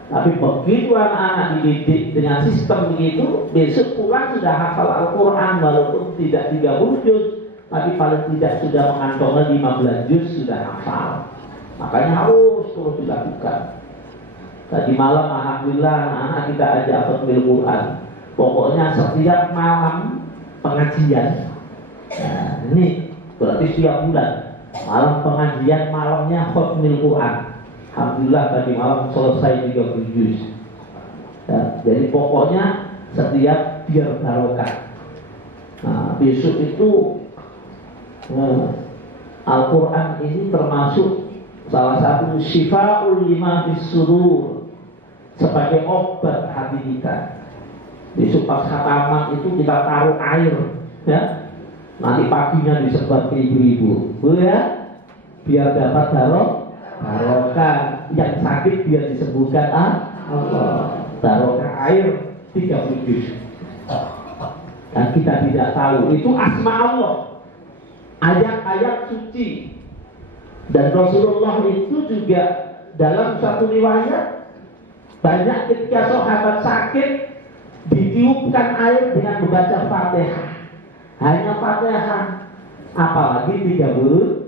Tapi begitu anak-anak dididik dengan sistem begitu, besok pulang sudah hafal Al-Quran, walaupun tidak 30 juz, tapi paling tidak sudah mengantongi 15 juz sudah hafal. Makanya harus terus dilakukan. Tadi malam alhamdulillah anak-anak kita ajak hafal Quran. Pokoknya setiap malam pengajian. Nah, ini berarti setiap bulan malam pengajian, malamnya hafal Quran. Alhamdulillah tadi malam selesai 30 juz. Ya, jadi pokoknya setiap biar barokah. Nah, besok itu Al-Quran ini termasuk salah satu syifaul lima fis sudur, sebagai obat hati kita. Besok pas khataman itu kita taruh air, ya. Nanti paginya disebar ke ibu-ibu, ya, biar dapat barokah. Yang sakit biar disembuhkan Allah. Barokah air 30 juz. Dan kita tidak tahu itu asma Allah, ayat-ayat suci. Dan Rasulullah itu juga dalam satu riwayat, banyak ketika sahabat sakit ditiupkan air dengan membaca Fatihah. Hanya Fatihah, apalagi 30.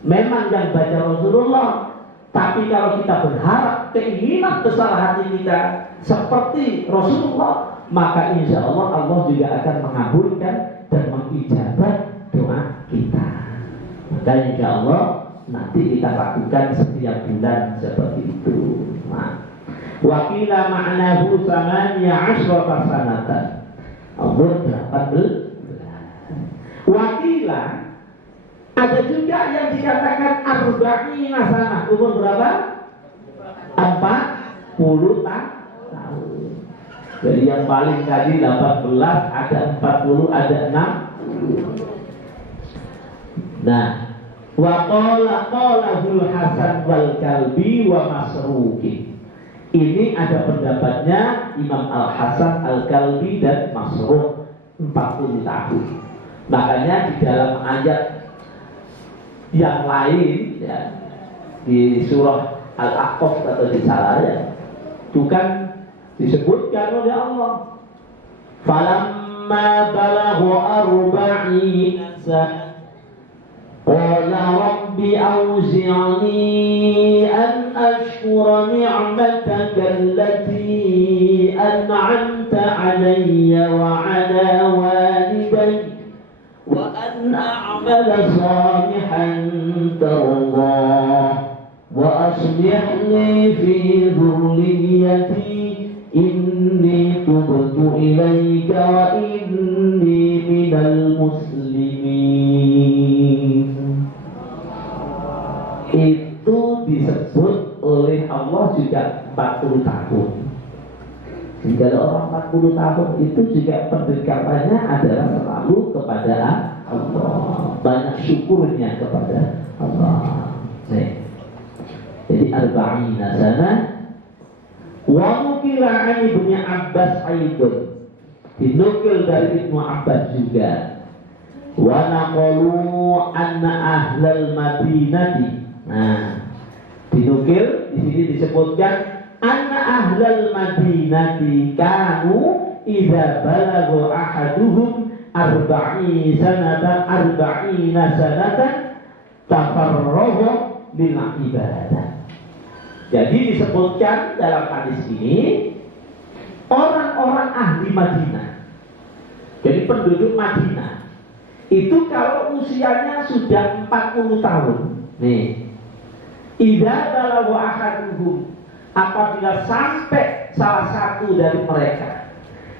Memang yang baca Rasulullah, tapi kalau kita berharap keinginan besar hati kita seperti Rasulullah, maka insya Allah Allah juga akan mengabulkan dan mengijabah doa kita. Maka insya Allah nanti kita lakukan setiap bulan seperti itu. Wakila ma'nahu samaniya ashrata sanatan, umur 18. Wakila ada juga yang dikatakan arba'ina sanah, umur berapa? 40 tahun. Jadi yang paling tadi 18, ada 40, ada 6. Nah, wa qalahul Hasan wal Kalbi wa Masruqi. Ini ada pendapatnya Imam Al-Hasan Al-Kalbi dan Masruq, 40 tahun. Makanya di dalam ayat yang lain, ya, di surah Al-A'qaf atau di salah, ya, itu kan disebutkan oleh Allah, falamma balaghu arba'ina sana qala rabbi awzi'ni an ashkura ni'mataka allati an'amta 'alayya wa 'ala walidayya wa an a'mala salihan tardah wa aslih li fi dhurriyyati inni tubtu ilaika wa inni minal muslimin. Itu disebut oleh Allah juga 40 tahun. Jika orang 40 tahun itu juga pendekatannya adalah selalu kepada Allah, banyak syukurnya kepada Allah. Nih. Jadi arba'ina sana. Wa nukila an Ibnu Abbas aidun, dinukil dari Ibnu Abbas juga. Wa naqalu anna ahlal madinati. Nah, dinukil di sini disebutkan anna ahlal madinati kanu idza balagha ahaduhum arba'ina sanatan tafarrahu lil ibadah. Jadi disebutkan dalam hadis ini orang-orang ahli Madinah. Jadi penduduk Madinah itu kalau usianya sudah 40 tahun, nih, idza balagha ahaduhum, apabila sampai salah satu dari mereka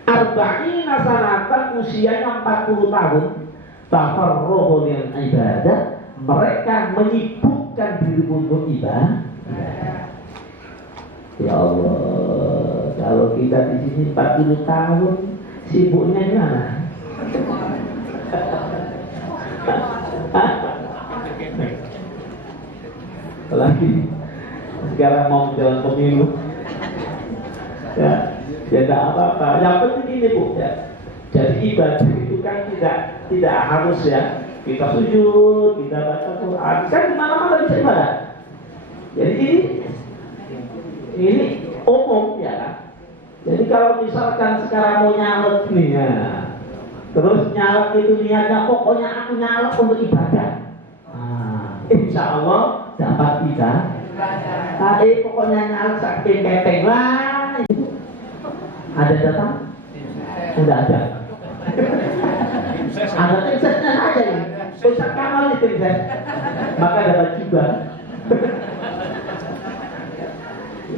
arba'ina sanatan, usianya 40 tahun, tafarruhu lil ibadah, mereka menyibukkan diri untuk ibadah. Ya Allah, kalau kita di sini 40 tahun sibuknya gimana? Lagi sekarang mau jalan pemilu, ya tidak apa-apa. Yang penting ini Bu, ya. Jadi ibadah itu kan tidak harus, ya, kita sujud, kita baca Quran, kan dimana-mana bisa ibadah. Jadi ini umum ya kan. Jadi kalau misalkan sekarang mau nyalek nih ya, terus nyalek itu niatnya pokoknya aku nyalek untuk ibadah. Insya Allah dapat ibadah. Pokoknya nyalek saking kepeng lah. Ada datang? Tidak ada. Ada tim sesnya aja nih. Ustaz Kamal itu tim ses. Maka dapat juga.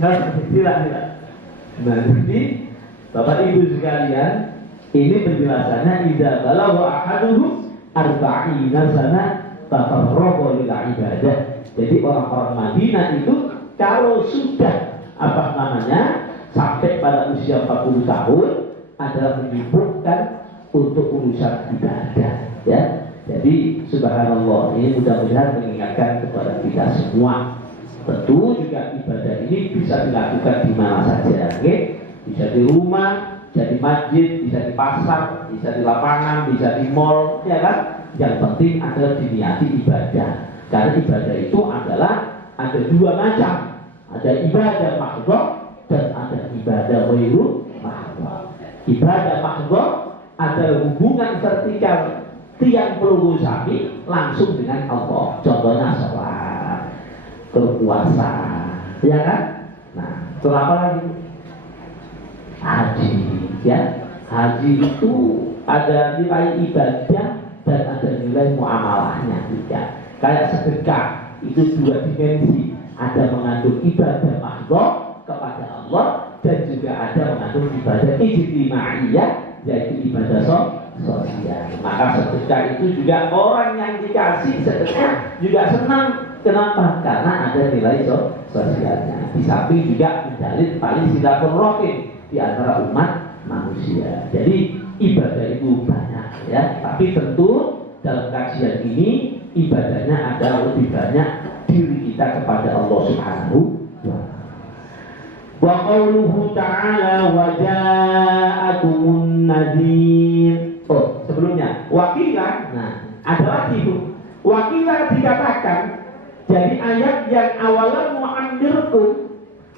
Tidak. Nah, jadi Bapak Ibu sekalian, ini penjelasannya idza balagha ahaduhum arba'ina sana tafarraqa lil ibadah. Jadi orang-orang Madinah itu kalau sudah sampai pada usia 40 tahun adalah menyibukkan untuk urusan ibadah ya. Jadi subhanallah, ini mudah-mudahan mengingatkan kepada kita semua. Tentu juga ibadah ini bisa dilakukan di mana saja, okay? Bisa di rumah, bisa di masjid, bisa di pasar, bisa di lapangan, bisa di mall, ya kan? Yang penting adalah diniati ibadah. Karena ibadah itu adalah ada dua macam, ada ibadah mahdhah dan ada ibadah ghairu mahdhah. Ibadah mahdhah adalah hubungan vertikal tiang peluru sapi langsung dengan Allah. Contohnya sholat, berpuasa, ya kan? Nah, terus apa lagi? Haji, ya. Haji itu ada nilai ibadah dan ada nilai muamalahnya juga. Kayak sedekah itu dua dimensi, ada mengandung ibadah mahdhah kepada Allah dan juga ada mengandung ibadah ijtimaiyah, yaitu ibadah sosial. Maka sedekah itu juga orang yang dikasih sedekah juga senang. Kenapa? Karena ada nilai sosialnya. Di samping juga menjalin tali silaturahim di antara umat manusia. Jadi ibadah itu banyak ya, tapi tentu dalam kajian ini ibadahnya adalah lebih banyak diri kita kepada Allah Subhanahu wa ta'ala. Wa qauluhu ta'ala wa ja'atumun nadhir. Oh, sebelumnya wakila, nah ada lagi itu. Wakila dikatakan, jadi ayat yang awalan mu'andirkum,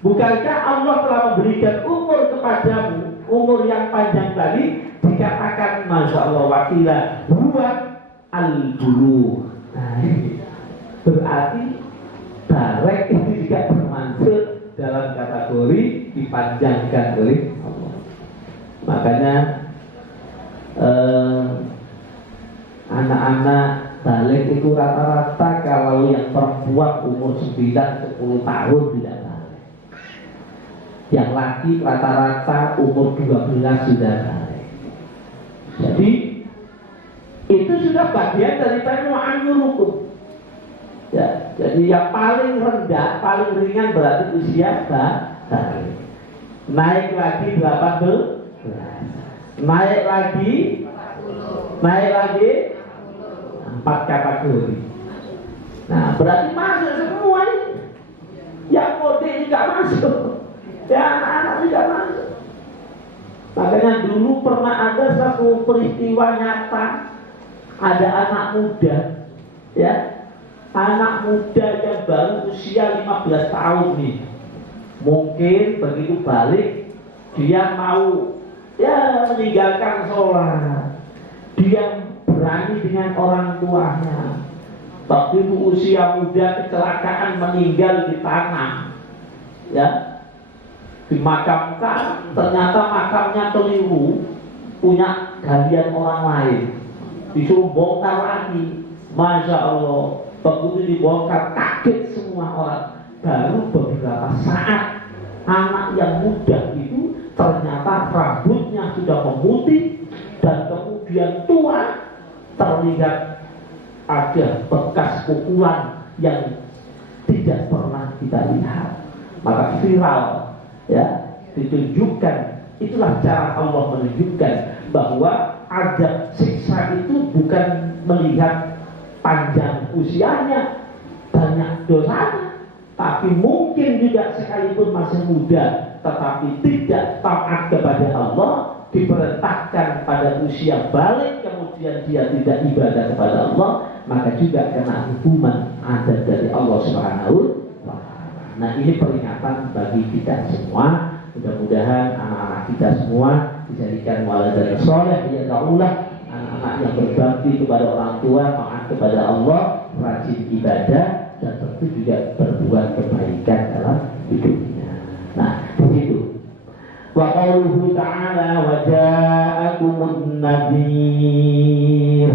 bukankah Allah telah memberikan umur kepadamu, umur yang panjang tadi, dikatakan masya Allah wakila huwa al-buluh. Nah, berarti barek itu juga termasuk dalam kategori dipanjangkan oleh Allah. Makanya anak-anak balik itu rata-rata kalau yang perempuan umur 9-10 tahun tidak balik. Yang laki rata-rata umur 12 sudah balik. Jadi itu sudah bagian dari mu'anul hukum. Ya, jadi yang paling rendah, paling ringan berarti usia balik. Naik lagi 18, naik lagi 4 kategori. Nah, berarti masuk semua ini. Yang mode juga masuk, yang anak-anak juga masuk. Makanya dulu pernah ada satu peristiwa nyata, ada anak muda, ya, anak muda yang baru usia 15 tahun nih. Mungkin begitu balik, dia mau ya meninggalkan sholat, dia berani dengan orang tuanya. Waktu itu usia muda kecelakaan meninggal di tanah, ya, dimakamkan, ternyata makamnya keliru, punya galian orang lain, disuruh bongkar lagi. Masya Allah, begitu dibongkar kaget semua orang. Baru beberapa saat anak yang muda itu ternyata rambutnya sudah memutih dan kemudian tua, terlihat ada bekas pukulan yang tidak pernah kita lihat. Maka viral, ya, ditunjukkan. Itulah cara Allah menunjukkan bahwa azab siksa itu bukan melihat panjang usianya, banyak dosanya, tapi mungkin juga sekalipun masih muda tetapi tidak taat kepada Allah, diperintahkan pada usia balik kemudian dia tidak ibadah kepada Allah, maka juga kena hukuman ada dari Allah Subhanahu wa ta'ala. Nah ini peringatan bagi kita semua. Mudah-mudahan anak-anak kita semua dijadikan waladan soleh, ya Allah, anak-anak yang berbakti kepada orang tua, taat kepada Allah, rajin ibadah, dan tentu juga berbuat kebaikan dalam hidupnya. Nah di situ. Wa qauluhu ta'ala wa ja'akumun nadhir.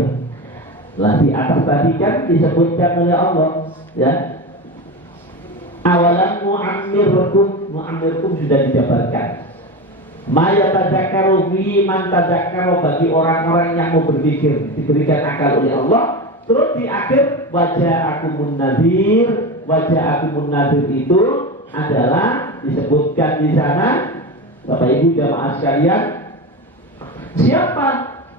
Lah di atas tadi kan disebutkan oleh Allah, ya. Awalan mu'ammirkum sudah dijabarkan. Ma yatadzakkaru fi man tadzakkaru, bagi orang-orang yang mau berpikir diberikan akal oleh Allah. Terus di akhir waja'akumun nadhir. Waja'akumun nadhir itu adalah disebutkan di sana, Bapak Ibu jamaah sekalian, siapa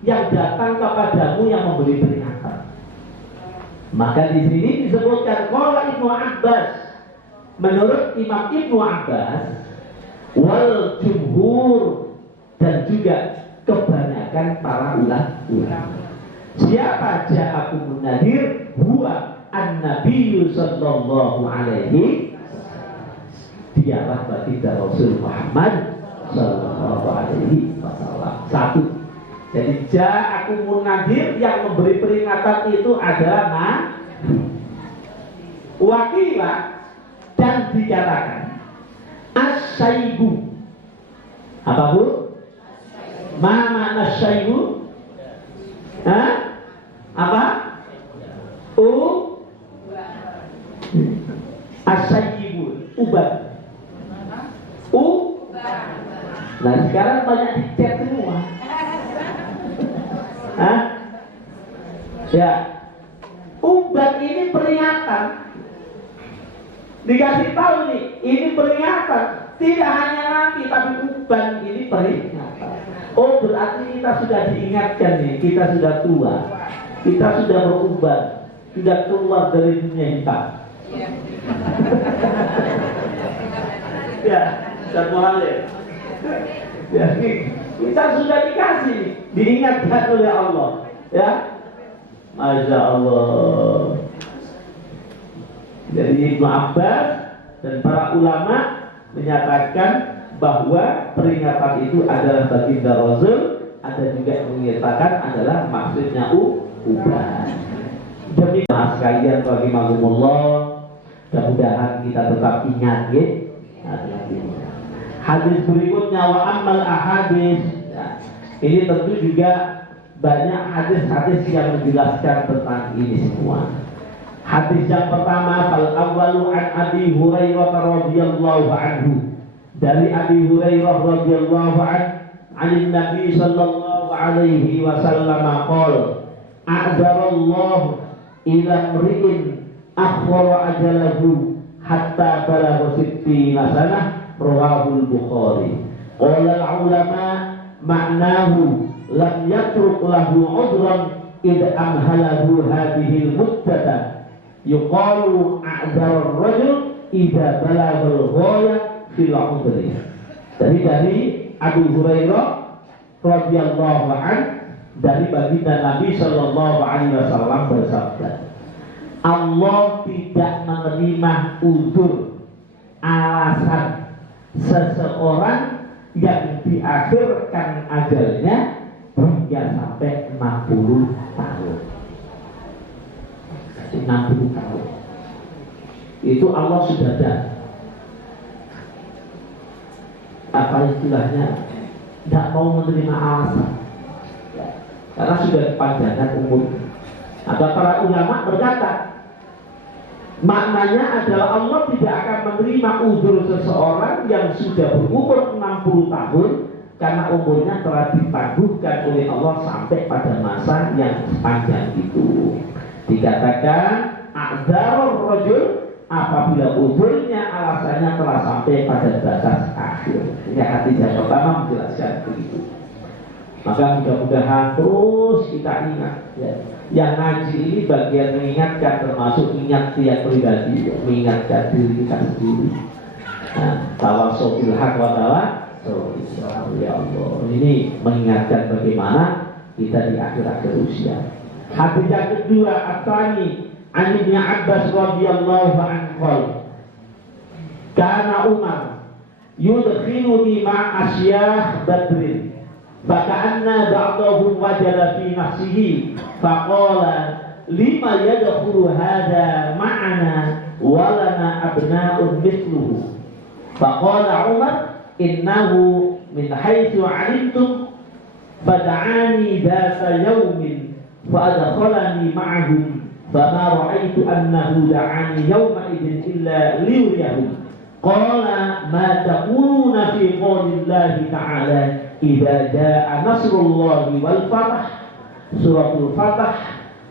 yang datang kepadamu yang memberi peringatan. Maka di sini disebutkan qala Ibnu Abbas, menurut Imam Ibnu Abbas wal jumhur, dan juga kebanyakan para ulama. Siapa ja'akumun nadhir? Huwa an-nabiyyu sallallahu alaihi, dialah baginda Rasul Muhammad sallallahu alaihi wasallam. Satu. Jadi ja'akumun nadhir, yang memberi peringatan itu adalah wakilah, dan dikatakan as-syaibu. Apa Bu? Ma makna syaibu? Hah? Apa? As-syaibu, ubat. Nah sekarang banyak di chat semua. Hah? Ya, ubat ini peringatan. Dikasih tahu nih, ini peringatan. Tidak hanya nanti, tapi uban ini peringatan. Oh berarti kita sudah diingatkan nih, kita sudah tua, kita sudah beruban, sudah keluar dari dunia hitam. Ya, satu hal ya. Jadi kita sudah dikasih, diingatkan oleh Allah, ya. Masya Allah. Jadi Ibnu Abbas dan para ulama menyatakan bahwa peringatan itu adalah baginda Rasul. Ada juga yang menyatakan adalah maksudnya ubah. Demikian sekalian rahimahumullah, mudah-mudahan kita tetap ingat ya. Hadis berikutnya wa ammal ahadis, ya. Ini tentu juga banyak hadis-hadis yang menjelaskan tentang ini semua. Hadis yang pertama, fal awwalu an Abi Hurairah radhiyallahu anhu, dari Abi Hurairah radhiyallahu anhu Nabi sallallahu alaihi wasallam qala a'dzarallahu ila mri'in akhara ajalahu hatta balagha 60 sanah, rawahul Bukhari. Qala al-ulama ma'nahu lam yatruk lahu 'udran id amhalahu hadhihi al-muddata, yuqalu a'dzar ar-rajul idza balagha al-ghaya fil 'udri. Dari Abu Hurairah radhiyallahu anhu, dari baginda Nabi sallallahu alaihi wasallam bersabda, Allah tidak menerima uzur, alasan seseorang yang diakhirkan ajalnya hingga sampai 60 tahun. 60 tahun. Itu Allah sudah ada. Apa istilahnya? Tidak mau menerima alasan. Ya, karena sudah kepanjangan umur. Maka para ulama berkata, maknanya adalah Allah tidak akan menerima uzur seseorang yang sudah berumur 60 tahun karena umurnya telah ditangguhkan oleh Allah sampai pada masa yang panjang itu. Dikatakan a'dzarur rajul apabila uzurnya alasannya telah sampai pada batas akhir. Ini hadis yang pertama menjelaskan begitu. Maka mudah-mudahan terus kita ingat ya. Yang ngaji ini bagian mengingatkan, termasuk ingat tiap pribadi, mengingatkan diri kita sendiri. Nah, tawassul bil haq wa tawassul bis sabr, ya Allah. Ini mengingatkan bagaimana kita di akhir-akhir usia. Hadis yang kedua, At-Tsani an Ibnu Abbas radhiyallahu anhu. Kana Umar yudkhiluni ma'asyah Badrin faka'anna ba'dahum wajada fi nafsihi faqala lima yadkhulu hadha ma'ana walana abna'un mithluhu faqala Umar innahu min haitsu 'alimtum fad'ani dhata yawmin fa'adkhalani ma'ahum fama ra'aitu annahu da'ani yawma idin illa liyuriyahum qala ma taquluna fi qaulillahi ta'ala idza jaa nasrullahi wal fath suratul fath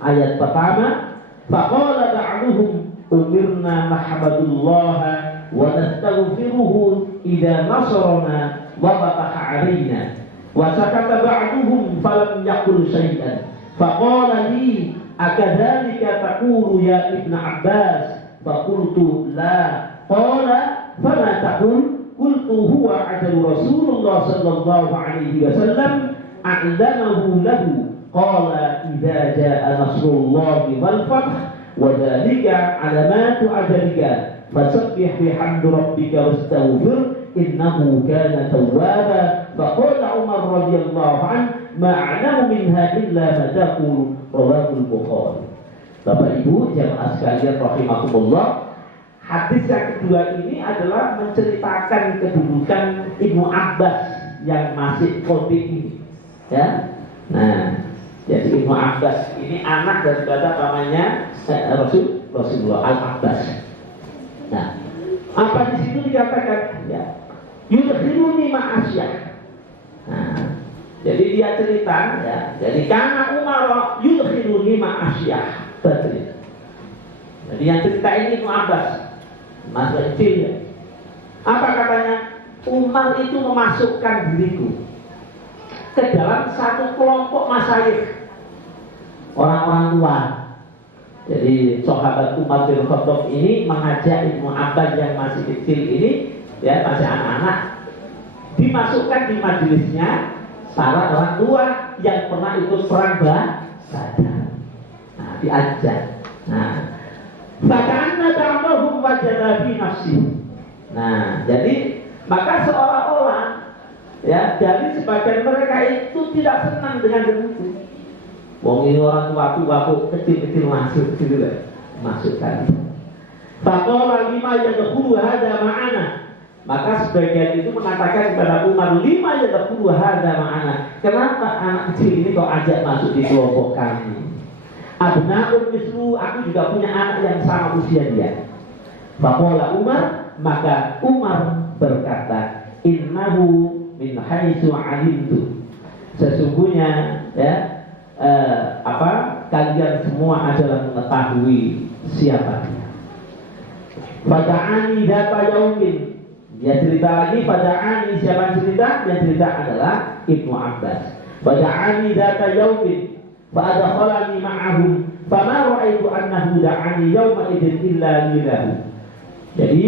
ayat pertama faqala ba'duhum umirna nahmadullaha wa nastaghfiruhu idza nasarna wa fataha 'alaina wa sakata ba'duhum falam yaqul syai'an faqala li akadzalika taqulu ya ibnu Abbas faqultu la qala fama taqul qultu huwa ajalu Rasulullah sallallahu alaihi wasallam a'lamahu lahu qala idza jaa nasrullahi wal fath wa dzalika alamatu ajalika fasabbih bihamdi rabbika wastaghfir innahu kana tawwaba faqala Umar radhiyallahu anhu ma a'lamu minha illa ma taqulu rawahu al-Bukhari. Bapak Ibu jamaah sekalian rahimakumullah, hadis yang kedua ini adalah menceritakan kedudukan Ibnu Abbas yang masih kode ini, ya. Nah, jadi Ibnu Abbas ini anak daripada namanya Rasulullah Al-Abbas. Nah, apa di situ dikatakan? Ya, yudkhiluni ma'asyah. Nah, jadi dia cerita, ya. Jadi karena Umar yudkhiluni ma'asyah. Betul. Jadi yang cerita ini Ibnu Abbas masih kecil, ya. Apa katanya? Umar itu memasukkan diriku ke dalam satu kelompok masyayikh, orang-orang tua. Jadi sahabat Umar bin Khattab ini mengajak Ibnu Abbas yang masih kecil ini, ya masih anak-anak, dimasukkan di majelisnya para orang tua yang pernah ikut perang Badar. Nah, diajak. Nah, bagaimana ta'amahum wajada fi nafsi. Nah, jadi maka seolah-olah ya dari sebagian mereka itu tidak senang dengan begitu. Wong ini orang tua-tua kok kecil-kecil masuk gitu lah. Masukkan. Faqala lima yadkhulu hadza ma'ana. Maka sebagian itu mengatakan kepada Umar, lima yadkhulu hadza ma'ana. Kenapa anak kecil ini kok ajak masuk di kelompok kami? Abna'un mislu, aku juga punya anak yang sama usia dia. Faqala Umar, maka Umar berkata, innahu min haitsu 'alimtu. Sesungguhnya ya kalian semua adalah mengetahui siapa dia. Fada'ani dzata yaumin. Dia cerita lagi, fada'ani, siapa yang cerita? Yang cerita adalah Ibnu Abbas. Fada'ani dzata yaumin fa'adkhalani ma'ahum fama ra'aitu annahu da'ani yawma idzin illa lillahi. Jadi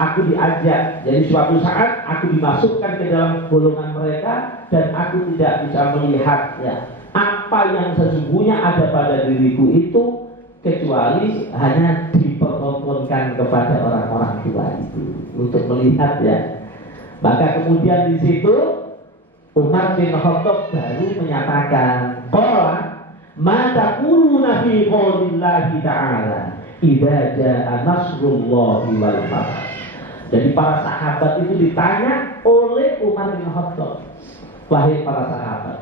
aku diajak, jadi suatu saat aku dimasukkan ke dalam golongan mereka dan aku tidak bisa melihat ya apa yang sesungguhnya ada pada diriku itu kecuali hanya dipertontonkan kepada orang-orang tua itu untuk melihat ya. Maka kemudian di situ Umar bin Khattab baru menyatakan, qala ma taquluna fi qaulillahi ta'ala idza jaa nasrullahi wal fath. Jadi para sahabat itu ditanya oleh Umar bin Khattab, wahai para sahabat,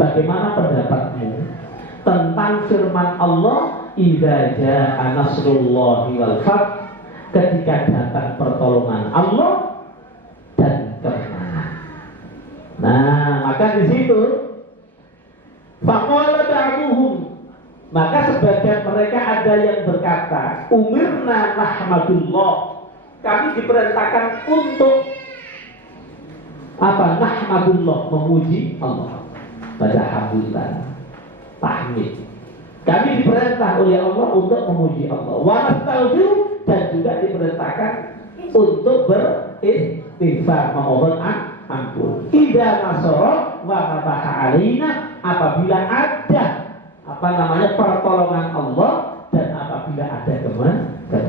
bagaimana pendapatmu tentang firman Allah idza jaa nasrullahi wal fath, ketika datang pertolongan Allah dan kemenangan. Nah, maka di situ faqala ba'duhum, maka sebagian mereka ada yang berkata, umirna nahmadullah, kami diperintahkan untuk apa? Nahmadullah, memuji Allah. Pada hamdulillah, tahmid. Kami diperintah oleh Allah untuk memuji Allah. Wa nastaghfir, dan juga diperintahkan untuk beristighfar, memohon ampun. Idza nasara wa fataha alaina, apabila ada pertolongan Allah dan apabila ada kemenangan.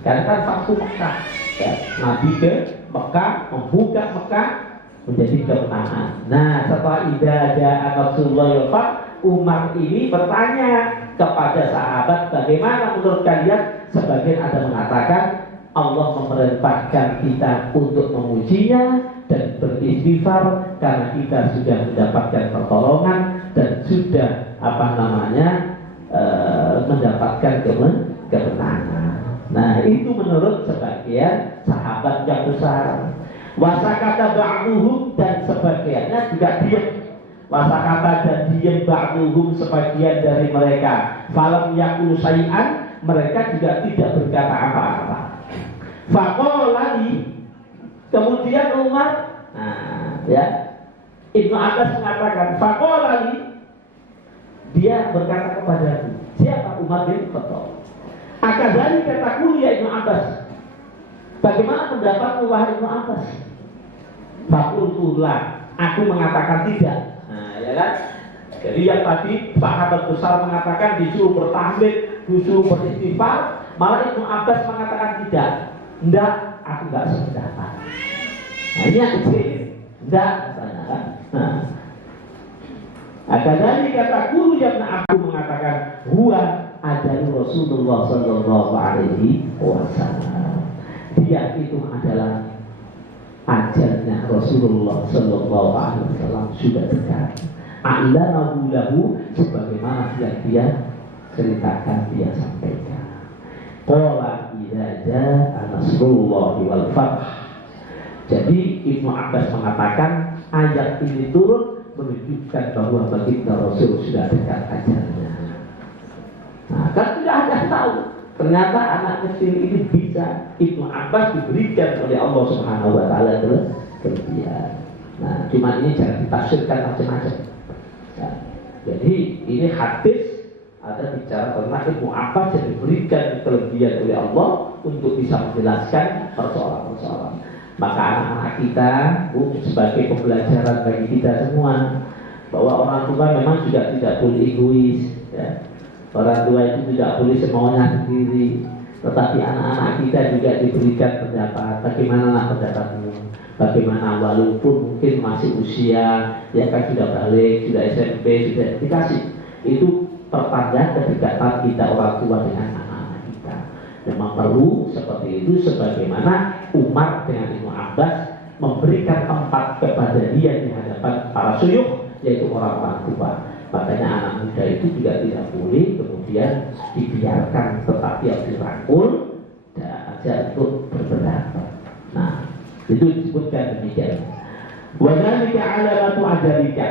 Karena kan Fathu Mekah, ya. Nabi ke Mekah, membuka Mekah menjadi kemenangan. Nah, setelah idza jaa Rasulullah wal fath, Umar ini bertanya kepada sahabat, bagaimana menurut kalian? Sebagian ada mengatakan Allah memerintahkan kita untuk memujinya dan beristighfar karena kita sudah mendapatkan pertolongan dan sudah mendapatkan kemenangan. Nah, itu menurut sebagian sahabat yang besar. Wasakata ba'duhum, dan sebagiannya juga diam. Wasakata dan diam ba'duhum, sebagian dari mereka. Falam yaqulu syai'an, mereka juga tidak berkata apa-apa. Faqolani, kemudian Umar, Ibnu Abbas mengatakan, faqolani, dia berkata kepadaku, siapa? Umar bin Khattab. Akadzalika kataku ya Ibnu Abbas, bagaimana pendapatmu wahai Ibnu Abbas? Fakultulah, aku mengatakan tidak. Nah, ya kan? Jadi yang tadi sahabat besar mengatakan disuruh bertahmid, disuruh beristighfar, malah Ibnu Abbas mengatakan tidak. Enggak, aku enggak sependapat. Nah, ini yang kecil. Enggak, katanya kan. Nah, akadzalika kataku ya Ibnu Abbas, mengatakan huwa adalah Rasulullah sallallahu alaihi wasallam. Dia itu adalah ajarnya Rasulullah sallallahu alaihi wasallam sudah dekat. A'lanahu lahu, sebagaimana yang dia ceritakan, dia sampaikan. Qala idza jaa nasrullahi wal fath. Jadi Ibnu Abbas mengatakan ayat ini turun menunjukkan bahwa baginda Rasul sudah dekat ajalnya. Nah, kan tidak ada yang tahu. Ternyata anak kecil ini bisa Ibnu Abbas diberikan oleh Allah Subhanahu wa taala kelebihan. Nah, cuma ini jangan ditafsirkan macam-macam. Nah, jadi ini hadis ada bicara tentang Ibnu Abbas yang diberikan kelebihan oleh Allah untuk bisa menjelaskan persoalan-persoalan. Maka anak-anak kita sebagai pembelajaran bagi kita semua bahwa orang tua memang juga tidak boleh egois, ya. Orang tua itu tidak boleh semaunya sendiri, tetapi anak-anak kita juga diberikan pendapat. Bagaimana pendapatmu? Bagaimana walaupun mungkin masih usia, ya kan sudah balik, sudah SMP, sudah dikasih. Itu pertanda kedekatan kita orang tua dengan anak-anak kita. Memang perlu seperti itu, sebagaimana Umar dengan Ibnu Abbas memberikan tempat kepada dia di hadapan para syuyukh, yaitu orang-orang tua. Makanya anak muda itu juga tidak boleh kemudian dibiarkan, tetapi harus dirangkul dan ajar untuk berpendapat. Nah, itu disebutkan demikian. Wadzalika alamatu ajarika.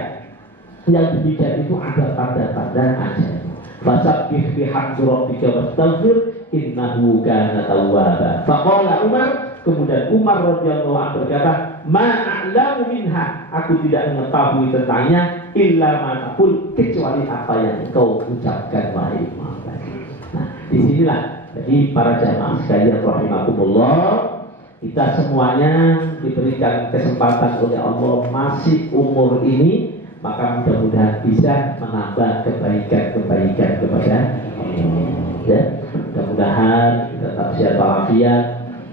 Yang demikian itu ada tanda-tanda ajar. Fasabbih bihamdi rabbika wastaghfir innahu kana tawwaba. Faqala Umar, kemudian Umar radhiyallahu anhu berkata, ma'a'lamu minha, aku tidak mengetahui tentangnya illa ma taqul, kecuali apa yang kau ucapkan wahai Muhammad. Nah, disinilah jadi para jamaah sekalian rahimakumullah, kita semuanya diberikan kesempatan oleh Allah masih umur ini, maka mudah-mudahan bisa menambah kebaikan-kebaikan kepada Allah. Ya, mudah-mudahan kita tetap sehat walafiat,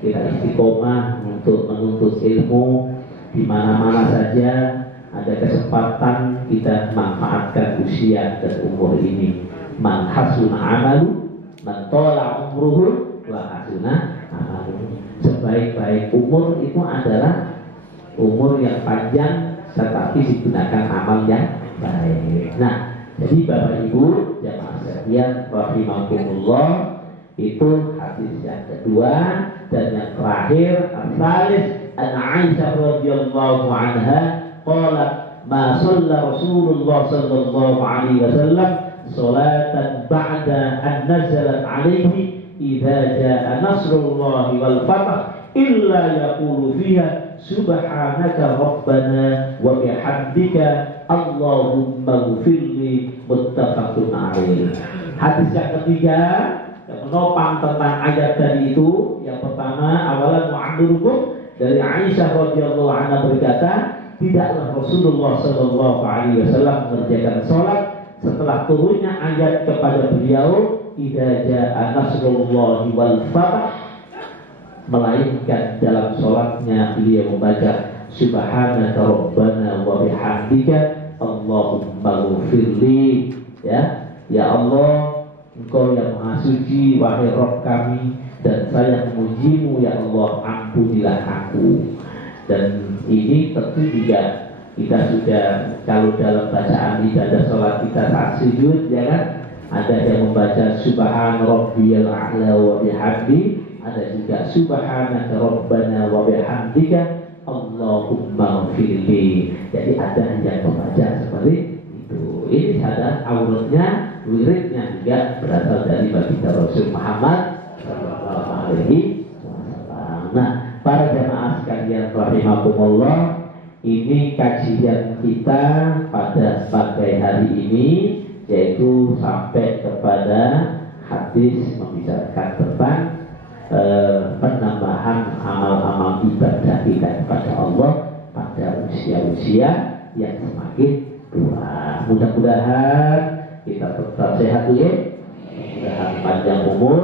kita istiqomah untuk menuntut ilmu di mana-mana saja ada kesempatan, kita manfaatkan usia dan umur ini. Man hasuna amalu, man tola umruhu, wa hasuna amalu. Sebaik-baik umur itu adalah umur yang panjang tetapi digunakan amal yang baik. Nah, jadi Bapak Ibu jamaah sekalian rahimakumullah, itu hadis yang kedua. Dan yang terakhir, al-thalith, an Aisyah radhiyallahu anha qalat ma shalla Rasulullah sallallahu alaihi wasallam salatan ba'da an nazalat alaihi idza jaa nasrullahi wal fath illa yaqulu fiha subhanaka rabbana wa bihamdika Allahumma ighfirli, muttafaqun alaih. Hadis yang ketiga yang menopang tentang ayat tadi itu, yang pertama, awalan mu'adzirukum, dari Aisyah radhiyallahu anha berkata, tidaklah Rasulullah sallallahu alaihi wasallam mengerjakan salat setelah turunnya ayat kepada beliau idza jaa nasrullahi wal fath, melainkan dalam sholatnya beliau membaca Subhanaka Rabbana wa bihamdika Allahumma ghfirli. Ya Allah, Engkau yang maha suci, wahai Rabb kami, dan saya memujimu ya Allah, ampunilah aku. Dan ini tentu juga kita sudah, kalau dalam bacaan ibadah sholat kita saat sujud, ya kan, ada yang membaca Subhan Rabbiyal A'la wa bihamdi, ada juga Subhanaka Rabbana wa bihamdika Allahumma ghfirli. Jadi ada yang membaca seperti itu. Ini ada auratnya, wiridnya juga berasal dari baginda Rasul Muhammad sallallahu alaihi wasallam. Nah, para jemaah sekalian rahimakumullah, ini kajian kita pada pagi hari ini, yaitu sampai kepada hadis membicarakan tentang penambahan amal-amal ibadah kita kepada Allah pada usia-usia yang semakin tua. Mudah-mudahan kita tetap sehat ya, mudah-mudahan panjang umur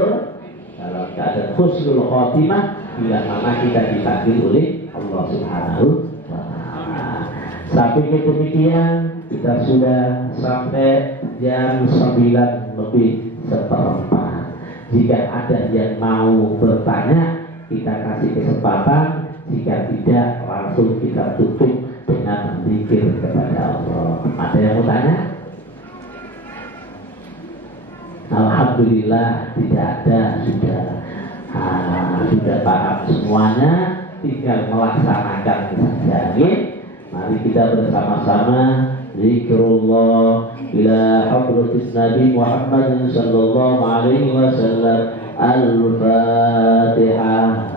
dalam keadaan husnul khotimah bila mana kita dipanggil oleh Allah Subhanahu wa Ta'ala. Sampai demikian kita sudah sampai jam 9 lebih seperempat. Jika ada yang mau bertanya, kita kasih kesempatan. Jika tidak, langsung kita tutup dengan berzikir kepada Allah. Ada yang mau tanya? Alhamdulillah tidak ada, sudah paham semuanya, tinggal melaksanakan saja. Mari kita bersama-sama zikrullah ila hadratis Nabi Muhammad sallallahu alaihi wasallam. Al-Fatihah.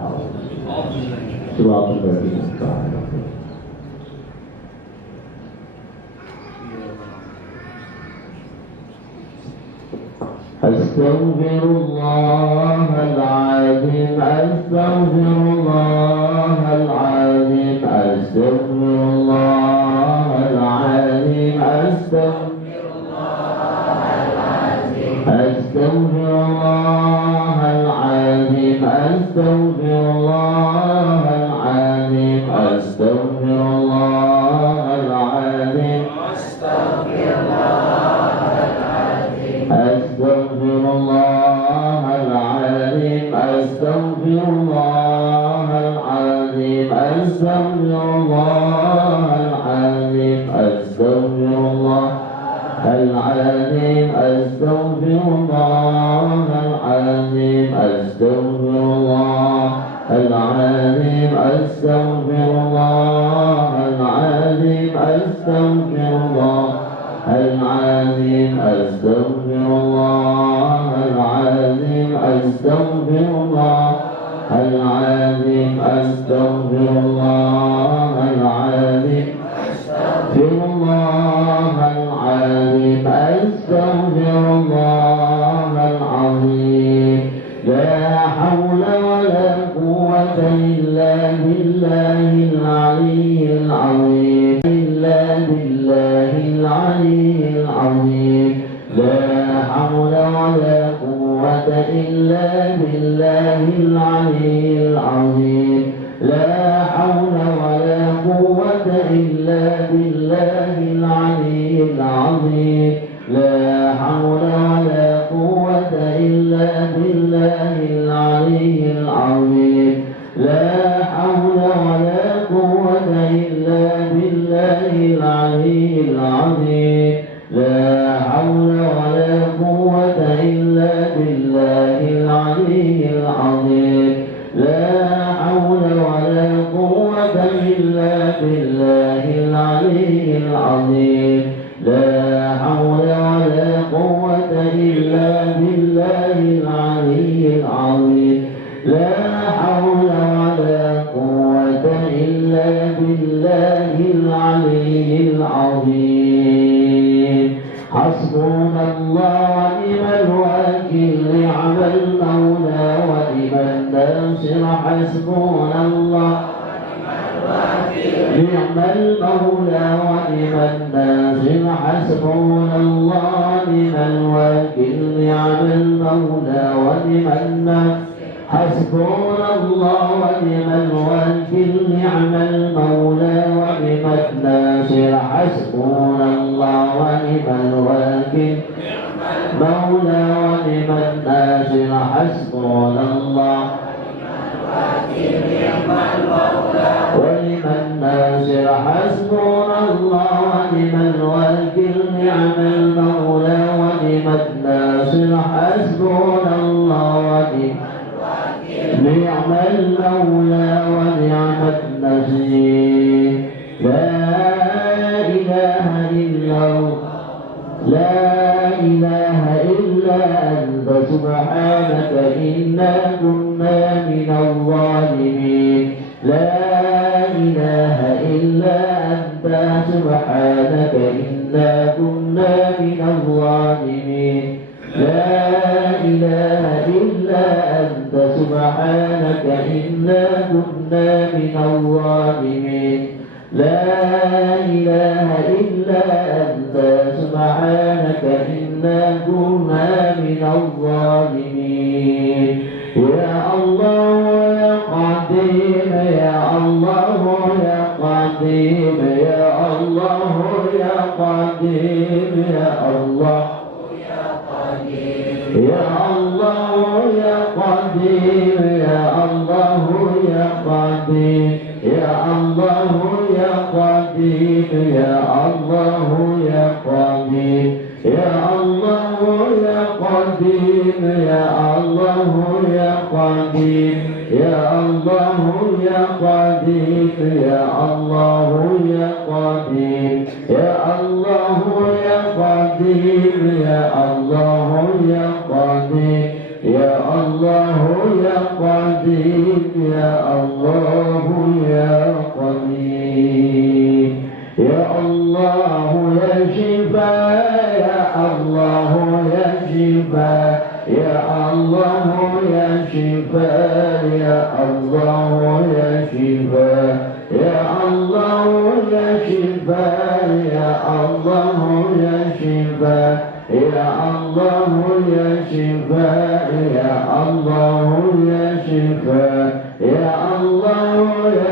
Surah Al-Fatihah. Astaghfirullahal azim, astaghfirullahal azim, astaghfirullahal azim, astaghfirullahal azim, astaghfirullahal azim, astaghfirullahal azim, astaghfirullahal azim, Astaghfirullahaladzim, astaghfirullahaladzim, astaghfirullahaladzim, astaghfirullahaladzim, astaghfirullahaladzim, astaghfirullahaladzim, astaghfirullahaladzim, astaghfirullahaladzim, astaghfirullahaladzim, astaghfirullahaladzim, astaghfirullahaladzim, astaghfirullahaladzim, astaghfirullahaladzim. La hawla wa la quwwata illa billahil aliyyil azim, illa billahil aliyyil azim. La hawla wa la quwwata illa billahil aliyyil azim. La hawla wa la quwwata illa billahil aliyyil azim. La hawla wa la quwwata illa billahil aliyyil azim. La hawla wa la quwwata illa billahil aliyyil azim. La hawla wa la quwwata illa billahil aliyyil azim. La hawla wa la quwwata illa billahil aliyyil azim. La hawla wa la quwwata illa billahil aliyyil azim. La hawla wa la quwwata illa billahil aliyyil azim. Hasbunallah wa ni'mal wakil, ni'mal mawla wa ni'man nasir. Hasbunallah نعم المولى ونعم الناصر. حسبنا الله نعم الوكيل، نعم المولى ونعم الناصر. حسبنا الله ونعم الوكيل نعم المولى ونعم الناصر حسبنا الله ونعم الوكيل مولى ونعم الناصر حسبنا الله ونعم الناصر حسبنا الله ونعم الوكيل نعم المولى ونعم الناصر حسبنا الله ونعم المولى ونعم النصير لا إله إلا الله لا إله إلا أنت سبحانك إنا كنا من الظالمين لا إله إلا أنت سبحانك إنا كنا من الظالمين لا إله إلا أنت سبحانك إنا كنا من الظالمين لا إله إلا أنت سبحانك إنا كنا من الظالمين يا الله يا قديم يا الله يا قديم يا الله يا قديم يا الله يا الله يا قدير يا الله يا قدير يا الله يا قدير يا الله يا قدير يا الله يا قدير يا الله يا قدير يا الله يا قدير يا الله يا قدير يا الله يا قدير يا الله يا قدير يا الله يا قدير يا الله يا قدير يا الله يا شفاء يا الله يا شفاء يا الله يا شفاء يا الله يا شفاء يا الله يا شفاء يا الله يا شفاء يا الله يا شفاء يا الله يا شفاء يا الله يا شفاء يا الله يا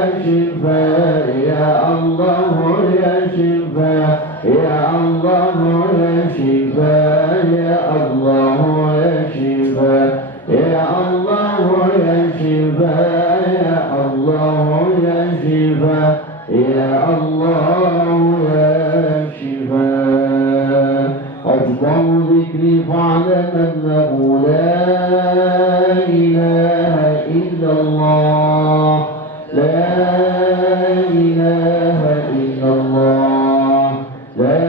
شفاء يا الله يا شفاء يا الله يا شفاء يا الله يا شفاء يا الله يا شفاء يا الله يا شفاء أفضل ذكر فاعلم أنه لا إله إلا الله لا إله إلا الله لا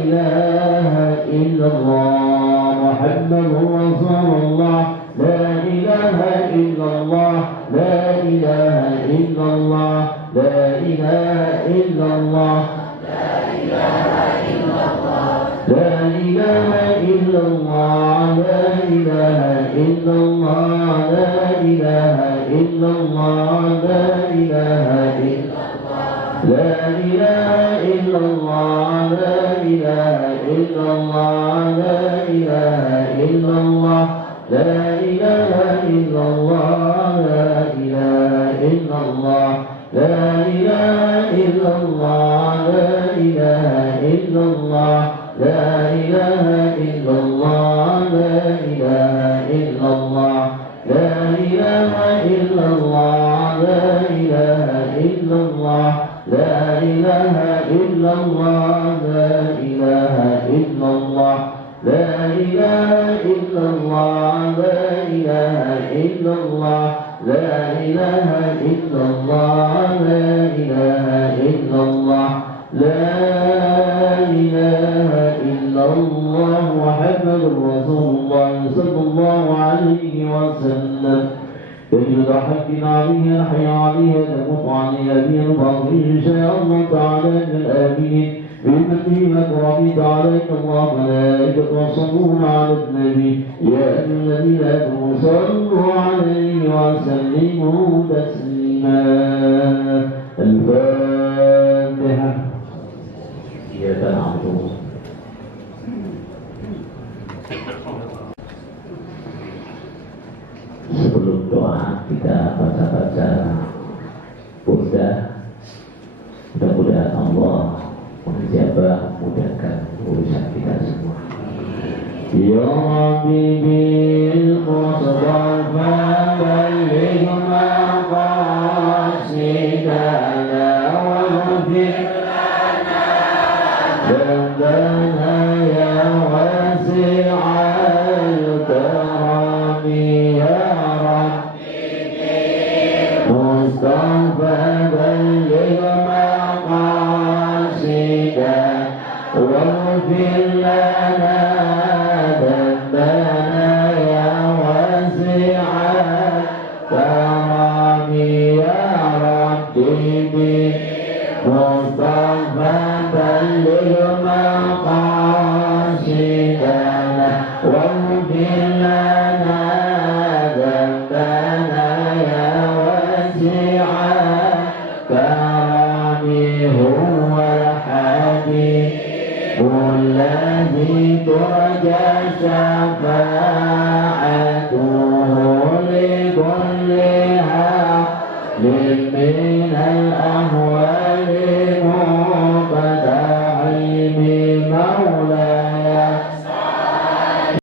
إله إلا الله محمد رسول الله لا إله إلا الله لا إله إلا الله لا إله إلا الله لا إله إلا الله لا إله إلا الله لا إله إلا الله لا إله إلا لا إله إلا الله لا إله إلا الله لا إله إلا الله لا إله إلا الله لا إله إلا الله لا إله إلا الله لا إله إلا الله لا إله إلا الله لا إله إلا الله لا إله إلا الله لا إله إلا الله لا إله إلا الله لا إله إلا الله لا إله إلا الله لا إله إلا الله لا إله إلا الله لا إله إلا الله لا إله إلا الله محمد رسول الله صلى الله عليه وسلم يجد حق عليه الحي عليه تموت عليه أبي الفضل إن شاء الله تعالى من الآمين بمنه وكرمه عليك الله ملائكة وصلون على النبي يا أيها الذين آمنوا صلوا عليه وسلموا تسليما الفاتحة إياك نعبد kita baca-baca burda. Mudah-mudahan Allah menjabah, mudahkan urusan kita semua. Ya Rabbi bil Mustafa balligh maqasidana waghfir lana dhanbana ya wasi'al karami ya Rabbi bil Mustafa balligh maqasidana waghfir lana Mustafa balligh maqasidana